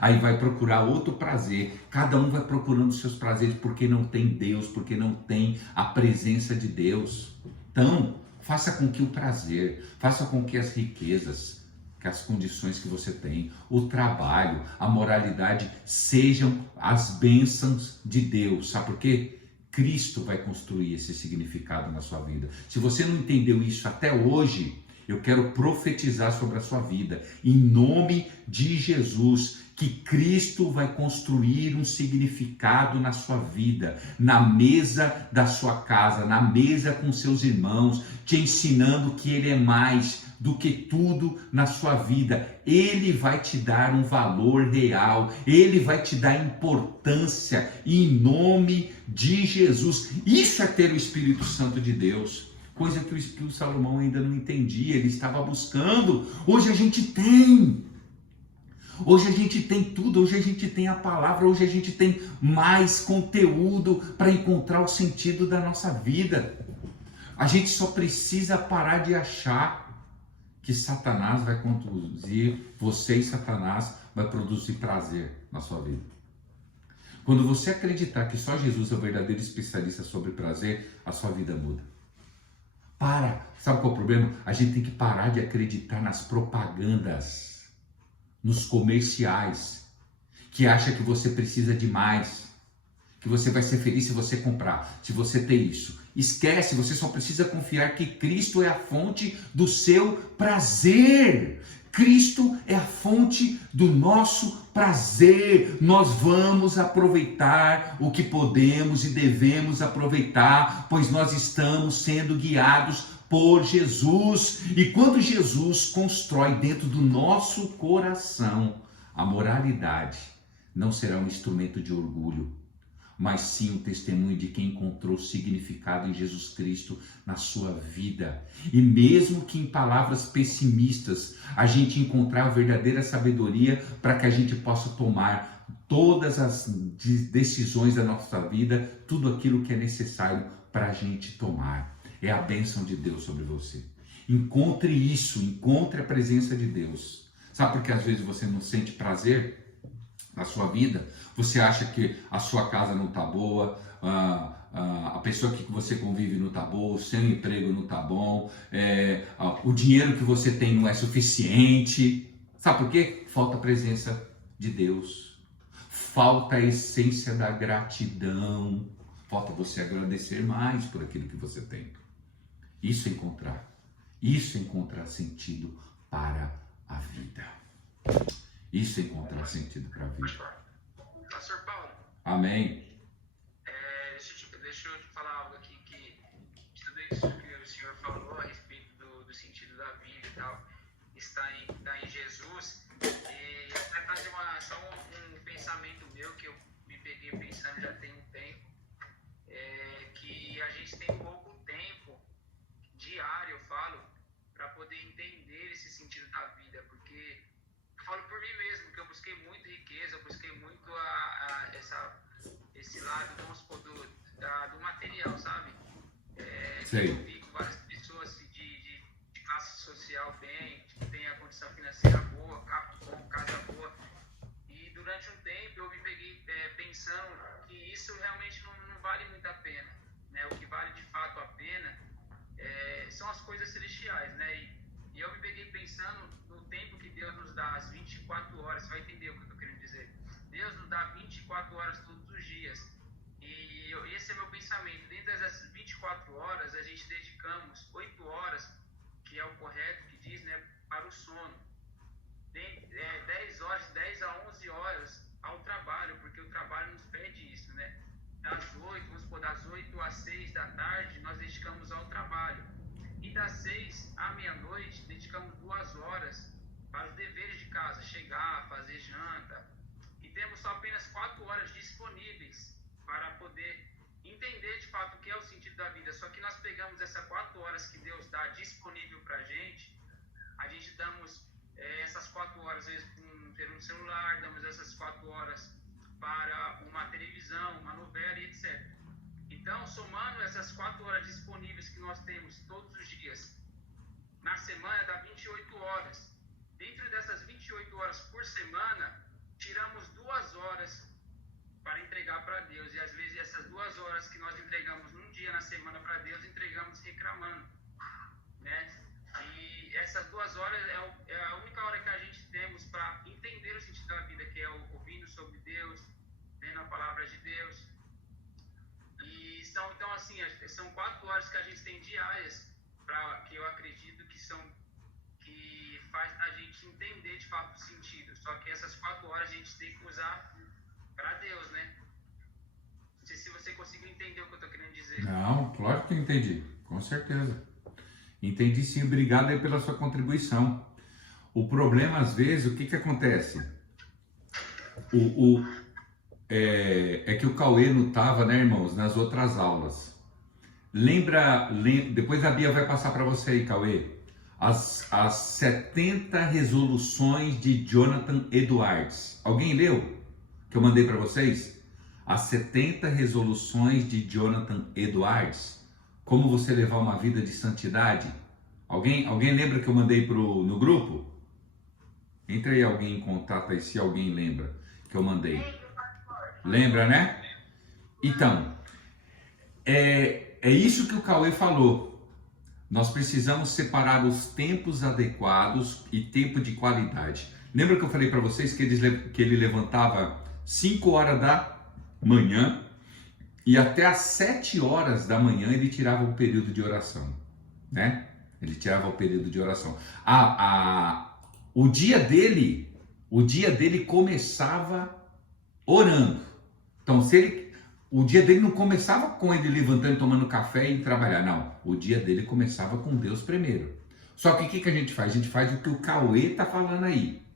Aí vai procurar outro prazer. Cada um vai procurando os seus prazeres porque não tem Deus, porque não tem a presença de Deus. Então, faça com que o prazer, faça com que as riquezas, que as condições que você tem, o trabalho, a moralidade, sejam as bênçãos de Deus. Sabe por quê? Cristo vai construir esse significado na sua vida. Se você não entendeu isso até hoje, eu quero profetizar sobre a sua vida, em nome de Jesus, que Cristo vai construir um significado na sua vida, na mesa da sua casa, na mesa com seus irmãos, te ensinando que Ele é mais do que tudo na sua vida. Ele vai te dar um valor real, Ele vai te dar importância, em nome de Jesus. Isso é ter o Espírito Santo de Deus. Coisa que o Espírito Salomão ainda não entendia, ele estava buscando. Hoje a gente tem. Hoje a gente tem tudo, hoje a gente tem a palavra, hoje a gente tem mais conteúdo para encontrar o sentido da nossa vida. A gente só precisa parar de achar que Satanás vai conduzir, você e Satanás vai produzir prazer na sua vida. Quando você acreditar que só Jesus é o verdadeiro especialista sobre prazer, a sua vida muda. Sabe qual é o problema? A gente tem que parar de acreditar nas propagandas, nos comerciais, que acha que você precisa de mais, que você vai ser feliz se você comprar, se você ter isso. Esquece, você só precisa confiar que Cristo é a fonte do seu prazer. Cristo é a fonte do nosso prazer. Nós vamos aproveitar o que podemos e devemos aproveitar, pois nós estamos sendo guiados por Jesus. E quando Jesus constrói dentro do nosso coração a moralidade, não será um instrumento de orgulho, mas sim um testemunho de quem encontrou significado em Jesus Cristo na sua vida. E mesmo que em palavras pessimistas, a gente encontrar a verdadeira sabedoria para que a gente possa tomar todas as decisões da nossa vida, tudo aquilo que é necessário para a gente tomar. É a bênção de Deus sobre você. Encontre isso, encontre a presença de Deus. Sabe por que às vezes você não sente prazer na sua vida? Você acha que a sua casa não está boa, a pessoa que você convive não está boa, o seu emprego não está bom, o dinheiro que você tem não é suficiente. Sabe por quê? Falta a presença de Deus, falta a essência da gratidão, falta você agradecer mais por aquilo que você tem. Isso é encontrar sentido para a vida. Isso é encontrar sentido para a vida. Pastor Paulo. Amém. Deixa eu te falar algo aqui que tudo isso que o senhor falou a respeito do sentido da vida e tal está em Jesus. E eu quero trazer só um pensamento meu que eu me peguei pensando já tem um tempo, que a gente tem pouco tempo diário, eu falo, para poder entender esse sentido da vida, porque eu falo por mim mesmo, que eu busquei muito riqueza, eu busquei muito esse lado, vamos supor, do material, sabe? Sei. Eu vi com várias pessoas de classe social bem, que tem a condição financeira boa, carro bom, casa boa, e durante um tempo eu me peguei pensando celestiais, né? E eu me peguei pensando no tempo que Deus nos dá, as 24 horas, você vai entender o que eu estou querendo dizer. Deus nos dá 24 horas todos os dias. E esse é meu pensamento. Dentro dessas 24 horas, a gente dedicamos 8 horas, que é o correto, que diz, né, para o sono. 10 horas, 10 a 11 horas ao trabalho, porque o trabalho nos pede isso, né? Das 8, vamos supor, das 8 às 6 da tarde, nós dedicamos ao trabalho. E das 6 à meia-noite, dedicamos 2 horas para os deveres de casa, chegar, fazer janta. E temos só apenas 4 horas disponíveis para poder entender de fato o que é o sentido da vida. Só que nós pegamos essas 4 horas que Deus dá disponível para a gente damos essas 4 horas, às vezes, ter um celular, damos essas 4 horas para uma televisão, uma novela e etc. Então, somando essas 4 horas disponíveis que nós temos todos os dias, na semana dá 28 horas. Dentro dessas 28 horas por semana, tiramos 2 horas para entregar para Deus. E às vezes essas 2 horas que nós entregamos num dia na semana para Deus, entregamos reclamando, né? E essas 2 horas é a única hora que a gente temos para entender o sentido da vida, que é ouvindo sobre Deus, lendo a palavra de Deus. E então assim, são 4 horas que a gente tem diárias, que eu acredito que faz a gente entender de fato o sentido. Só que essas 4 horas a gente tem que usar para Deus, né? Não sei se você conseguiu entender o que eu estou querendo dizer. Não, claro que eu entendi, com certeza. Entendi sim, obrigado aí pela sua contribuição. O problema, às vezes, o que acontece? É que o Cauê não estava, né, irmãos, nas outras aulas. Depois a Bia vai passar para você aí, Cauê, as 70 resoluções de Jonathan Edwards. Alguém leu? Que eu mandei para vocês? As 70 resoluções de Jonathan Edwards. Como você levar uma vida de santidade? Alguém lembra que eu mandei no grupo? Entra aí alguém em contato aí, se alguém lembra que eu mandei. Lembra, né? Então, é isso que o Cauê falou. Nós precisamos separar os tempos adequados e tempo de qualidade. Lembra que eu falei para vocês que ele levantava 5 horas da manhã e até às 7 horas da manhã ele tirava o período de oração, né? Ele tirava o período de oração. O dia dele começava orando. Então, o dia dele não começava com ele levantando, tomando café e indo trabalhar. Não, o dia dele começava com Deus primeiro. Só que o que a gente faz? A gente faz o que o Cauê está falando aí.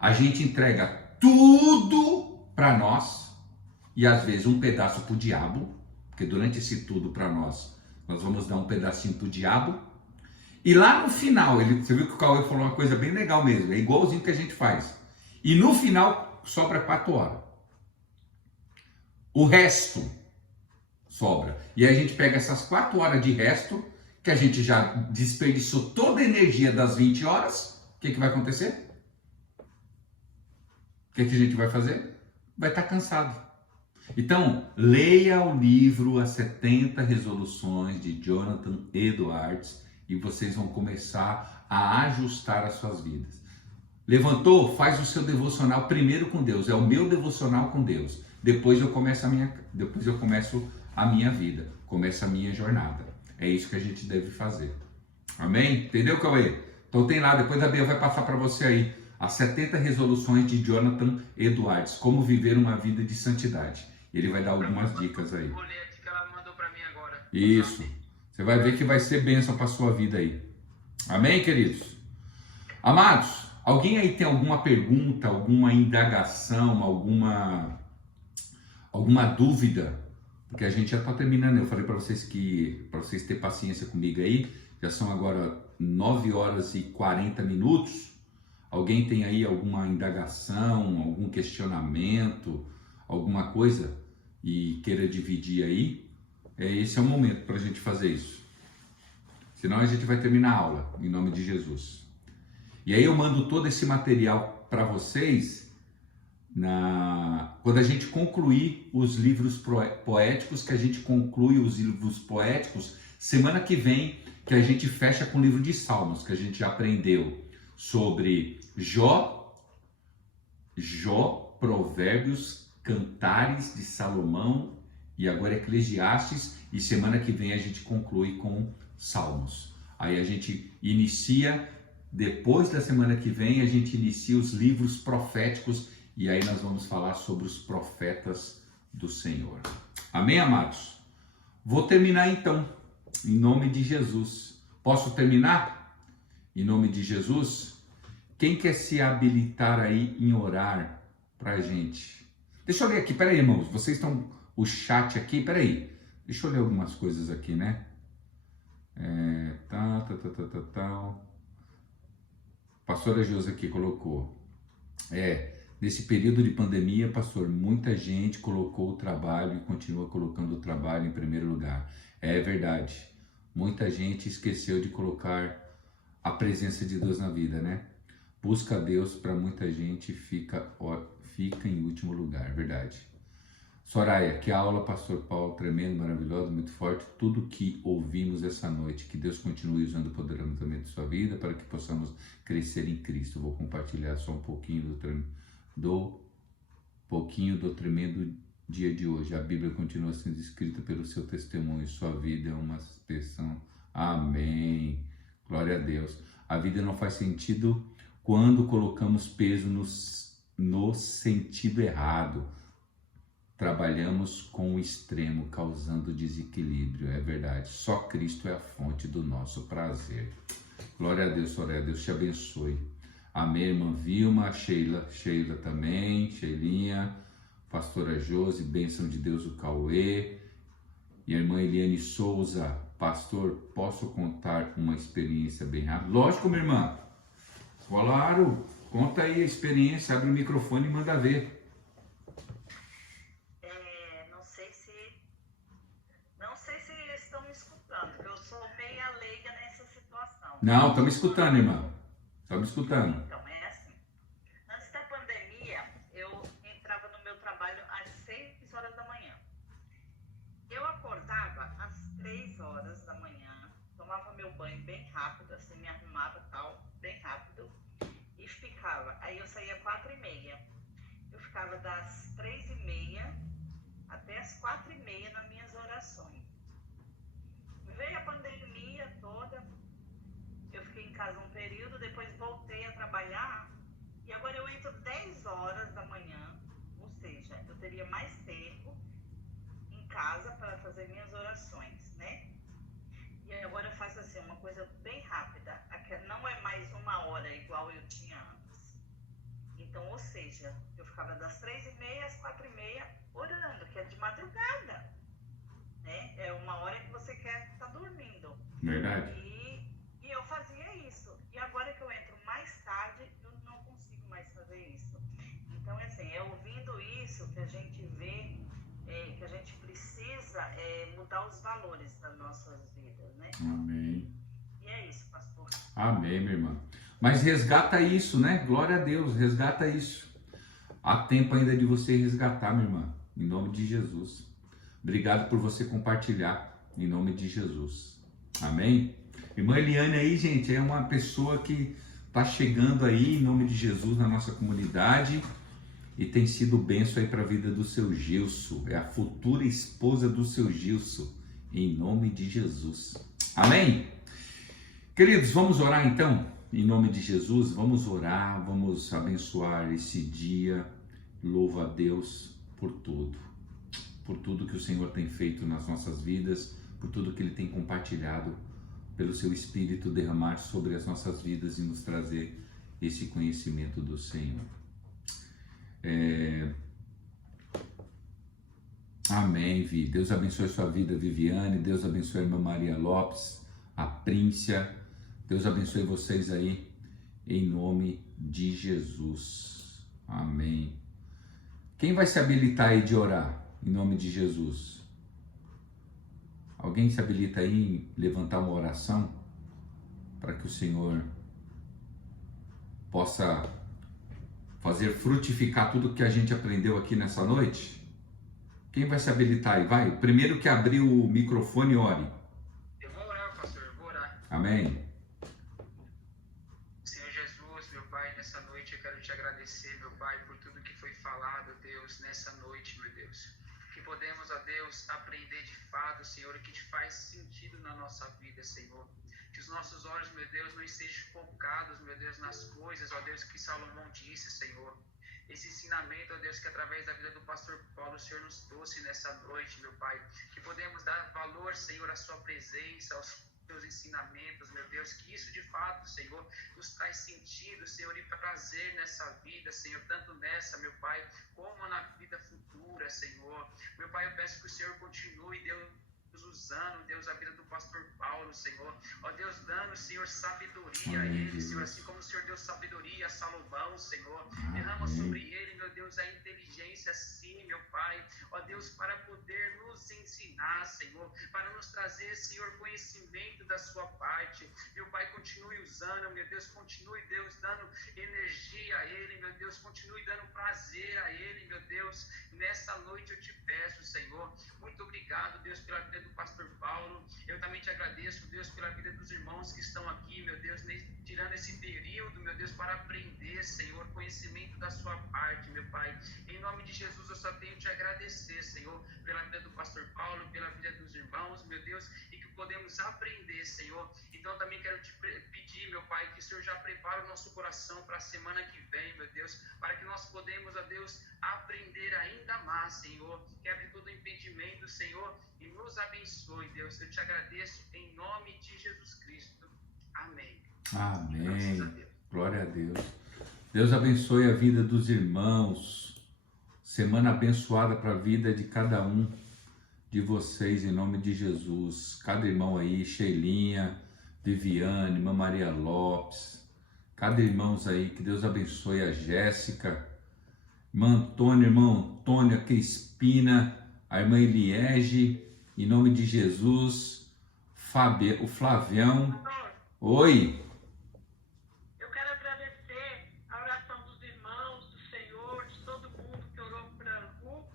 A gente entrega tudo para nós e às vezes um pedaço para o diabo, porque durante esse tudo para nós vamos dar um pedacinho para o diabo. E lá no final, você viu que o Cauê falou uma coisa bem legal mesmo, é igualzinho que a gente faz. E no final sobra 4 horas. O resto sobra. E aí a gente pega essas 4 horas de resto, que a gente já desperdiçou toda a energia das 20 horas, o que vai acontecer? O que a gente vai fazer? Vai estar cansado. Então, leia o livro As 70 Resoluções de Jonathan Edwards e vocês vão começar a ajustar as suas vidas. Levantou? Faz o seu devocional primeiro com Deus. É o meu devocional com Deus. Depois eu começo a minha vida, começa a minha jornada. É isso que a gente deve fazer. Amém? Entendeu, Cauê? Então tem lá, depois a Bia vai passar para você aí as 70 resoluções de Jonathan Edwards, como viver uma vida de santidade. Ele vai dar algumas dicas aí. Vou ler a dica que ela mandou para mim agora. Isso. Você vai ver que vai ser bênção para a sua vida aí. Amém, queridos? Amados, alguém aí tem alguma pergunta, alguma indagação, alguma dúvida? Porque a gente já está terminando. Eu falei para vocês para vocês terem paciência comigo aí, já são agora 9 horas e 40 minutos. Alguém tem aí alguma indagação, algum questionamento, alguma coisa e queira dividir aí? Esse é o momento para a gente fazer isso. Senão a gente vai terminar a aula, em nome de Jesus. E aí eu mando todo esse material para vocês quando a gente concluir os livros poéticos, que a gente conclui os livros poéticos. Semana que vem que a gente fecha com o livro de Salmos, que a gente já aprendeu sobre Jó, Provérbios, Cantares de Salomão e agora Eclesiastes, e semana que vem a gente conclui com Salmos. Aí a gente inicia, depois da semana que vem, a gente inicia os livros proféticos e aí nós vamos falar sobre os profetas do Senhor. Amém, amados? Vou terminar então, em nome de Jesus. Posso terminar? Em nome de Jesus? Quem quer se habilitar aí em orar pra gente? Deixa eu ler aqui, peraí, irmãos, vocês estão, o chat aqui, peraí. Deixa eu ler algumas coisas aqui, né? Pastora Josi aqui colocou. Nesse período de pandemia, pastor, muita gente colocou o trabalho e continua colocando o trabalho em primeiro lugar. É verdade. Muita gente esqueceu de colocar a presença de Deus na vida, né? Busca a Deus para muita gente fica em último lugar, verdade. Soraya, que aula, pastor Paulo, tremendo, maravilhosa, muito forte. Tudo que ouvimos essa noite, que Deus continue usando poderosamente de sua vida para que possamos crescer em Cristo. Vou compartilhar só um pouquinho do tremendo dia de hoje. A Bíblia continua sendo escrita pelo seu testemunho. Sua vida é uma expressão. Amém. Glória a Deus. A vida não faz sentido quando colocamos peso no sentido errado. Trabalhamos com o extremo, causando desequilíbrio. É verdade. Só Cristo é a fonte do nosso prazer. Glória a Deus, Soraya. Deus te abençoe. Amém, irmã Vilma, Sheila também, Sheilinha, pastora Josi, bênção de Deus o Cauê, e a irmã Eliane Souza, pastor, posso contar uma experiência bem rápida? Lógico, minha irmã. Claro, conta aí a experiência, abre o microfone e manda ver. Não sei se estão me escutando, porque eu sou meia leiga nessa situação. Não, estamos escutando, irmã. Estamos escutando. Então, é assim. Antes da pandemia, eu entrava no meu trabalho às 6 horas da manhã. Eu acordava às 3 horas da manhã, tomava meu banho bem rápido, assim, me arrumava e tal, bem rápido, e ficava. Aí eu saía 4h30. Eu ficava das 3h30 até as 4h30 nas minhas orações. Veio a pandemia toda, eu fiquei em casa um período, depois voltei a trabalhar e agora eu entro 10 horas da manhã, ou seja, eu teria mais tempo em casa para fazer minhas orações, né? E agora eu faço assim, uma coisa bem rápida, não é mais 1 hora igual eu tinha antes. Então, ou seja, eu ficava das 3h30 às 4h30 orando, que é de madrugada, né? É 1 hora que você quer estar dormindo. Verdade. E eu fazia isso. E agora que eu entro mais tarde, eu não consigo mais fazer isso. Então, assim, é ouvindo isso que a gente vê que a gente precisa mudar os valores das nossas vidas, né? Amém. E é isso, pastor. Amém, minha irmã. Mas resgata isso, né? Glória a Deus, resgata isso. Há tempo ainda de você resgatar, minha irmã. Em nome de Jesus. Obrigado por você compartilhar. Em nome de Jesus. Amém? Irmã Eliane aí, gente, é uma pessoa que está chegando aí em nome de Jesus na nossa comunidade e tem sido bênção aí para a vida do seu Gilson. É a futura esposa do seu Gilson. Em nome de Jesus. Amém? Queridos, vamos orar então? Em nome de Jesus, vamos orar, vamos abençoar esse dia. Louvo a Deus por tudo que o Senhor tem feito nas nossas vidas, por tudo que Ele tem compartilhado, pelo seu Espírito derramar sobre as nossas vidas e nos trazer esse conhecimento do Senhor. Amém, Vi. Deus abençoe sua vida, Viviane. Deus abençoe a irmã Maria Lopes, a Príncia. Deus abençoe vocês aí, em nome de Jesus. Amém. Quem vai se habilitar aí de orar, em nome de Jesus? Alguém se habilita aí em levantar uma oração para que o Senhor possa fazer frutificar tudo que a gente aprendeu aqui nessa noite? Quem vai se habilitar aí? Vai, primeiro que abrir o microfone, ore. Eu vou orar, pastor, eu vou orar. Amém. Senhor Jesus, meu Pai, nessa noite eu quero te agradecer, meu Pai, por tudo que foi falado, Deus, nessa noite, meu Deus. Que podemos, ó Deus, aprender de fato, Senhor, o que te faz sentido na nossa vida, Senhor. Que os nossos olhos, meu Deus, não estejam focados, meu Deus, nas coisas, ó Deus, que Salomão disse, Senhor. Esse ensinamento, ó Deus, que através da vida do pastor Paulo, o Senhor nos trouxe nessa noite, meu Pai. Que podemos dar valor, Senhor, à sua presença, aos teus ensinamentos, meu Deus, que isso de fato, Senhor, nos traz sentido, Senhor, e prazer nessa vida, Senhor, tanto nessa, meu Pai, como na vida futura, Senhor. Meu Pai, eu peço que o Senhor continue, Deus, usando, Deus, a vida do pastor Paulo, Senhor. Ó Deus, dando, Senhor, sabedoria a ele, Senhor, assim como o Senhor deu sabedoria a Salomão, Senhor. Derrama sobre ele, meu Deus, a inteligência, sim, meu Pai. Ó Deus, para poder nos ensinar, Senhor, para nos trazer, Senhor, conhecimento da sua parte. Meu Pai, continue usando, meu Deus, continue, Deus, dando energia a ele, meu Deus, continue dando prazer a ele, meu Deus. Nessa noite eu te peço, Senhor, muito obrigado, Deus, pela vida do pastor Paulo. Eu também te agradeço, Deus, pela vida dos irmãos que estão aqui, meu Deus, tirando esse período, meu Deus, para aprender, Senhor, conhecimento da sua parte, meu Pai. Em nome de Jesus, eu só tenho te agradecer, Senhor, pela vida do pastor Paulo, pela vida dos irmãos, meu Deus, e que podemos aprender, Senhor. Então, eu também quero te pedir, meu Pai, que o Senhor já prepare o nosso coração para a semana que vem, meu Deus, para que nós podemos, ó Deus, aprender ainda mais, Senhor. Quebre todo impedimento, Senhor, e nos abençoe, Deus. Eu te agradeço em nome de Jesus Cristo. Amém. Amém. Glória a Deus. Deus abençoe a vida dos irmãos. Semana abençoada para a vida de cada um de vocês, em nome de Jesus. Cada irmão aí, Sheilinha, Viviane, Irmã Maria Lopes, cada irmão aí, que Deus abençoe a Jéssica, irmã Antônia, irmão Antônia Crespina, a irmã Eliege, em nome de Jesus, o Flavião. Oi. Eu quero agradecer a oração dos irmãos, do Senhor, de todo mundo que orou por Lu,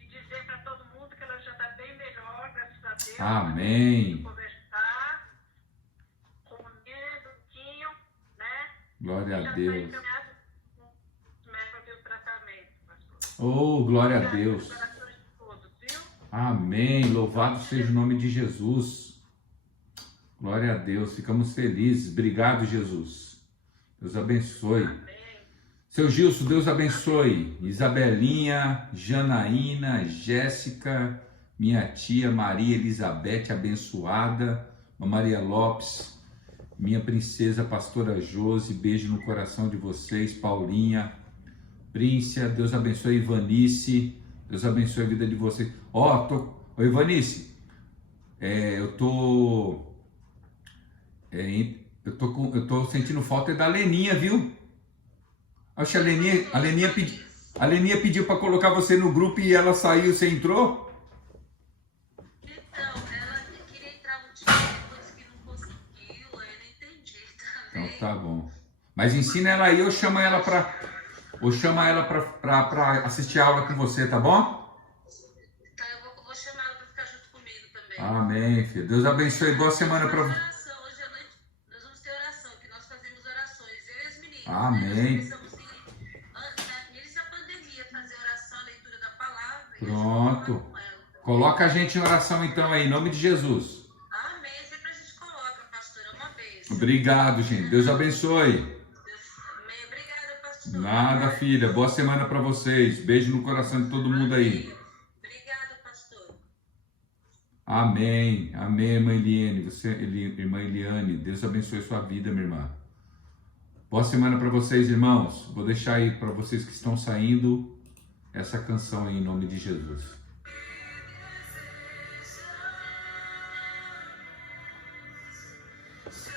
e dizer para todo mundo que ela já está bem melhor, graças a Deus. Amém. Conversar, comendo um pouquinho, né? Glória a Deus. Deus. Já está encaminhado para ver o tratamento, pastor. Oh, glória a Deus. Orações de todos, viu? Amém. Louvado seja o nome de Jesus. Glória a Deus. Ficamos felizes. Obrigado, Jesus. Deus abençoe. Amém. Seu Gilson, Deus abençoe. Isabelinha, Janaína, Jéssica, minha tia Maria Elizabeth, abençoada. Maria Lopes, minha princesa pastora Josi, beijo no coração de vocês. Paulinha, Príncia, Deus abençoe. Ivanice, Deus abençoe a vida de vocês. Ô Ivanice, eu tô sentindo falta da Leninha, viu? Acho que a Leninha pediu para colocar você no grupo e ela saiu, você entrou? Então, ela queria entrar um dia, depois que não conseguiu, eu não entendi também. Então tá bom. Mas ensina ela aí, ou chama ela para assistir a aula com você, tá bom? Tá, eu vou chamar ela para ficar junto comigo também. Amém, filho. Deus abençoe. Boa semana para você. Hoje à noite nós vamos ter oração, que nós fazemos orações, eu e as meninas. Amém. Nós começamos no início da pandemia, fazer oração, a leitura da palavra. Pronto. Coloca a gente em oração então aí, em nome de Jesus. Amém. Sempre a gente coloca, pastora, uma vez. Obrigado, gente. Deus abençoe. Amém. Obrigada, pastor. Nada, filha. Boa semana para vocês. Beijo no coração de todo mundo aí. Obrigada, pastor. Amém. Amém, irmã Eliane. Irmã Eliane, Deus abençoe sua vida, minha irmã. Boa semana para vocês, irmãos. Vou deixar aí para vocês que estão saindo essa canção aí em nome de Jesus. Say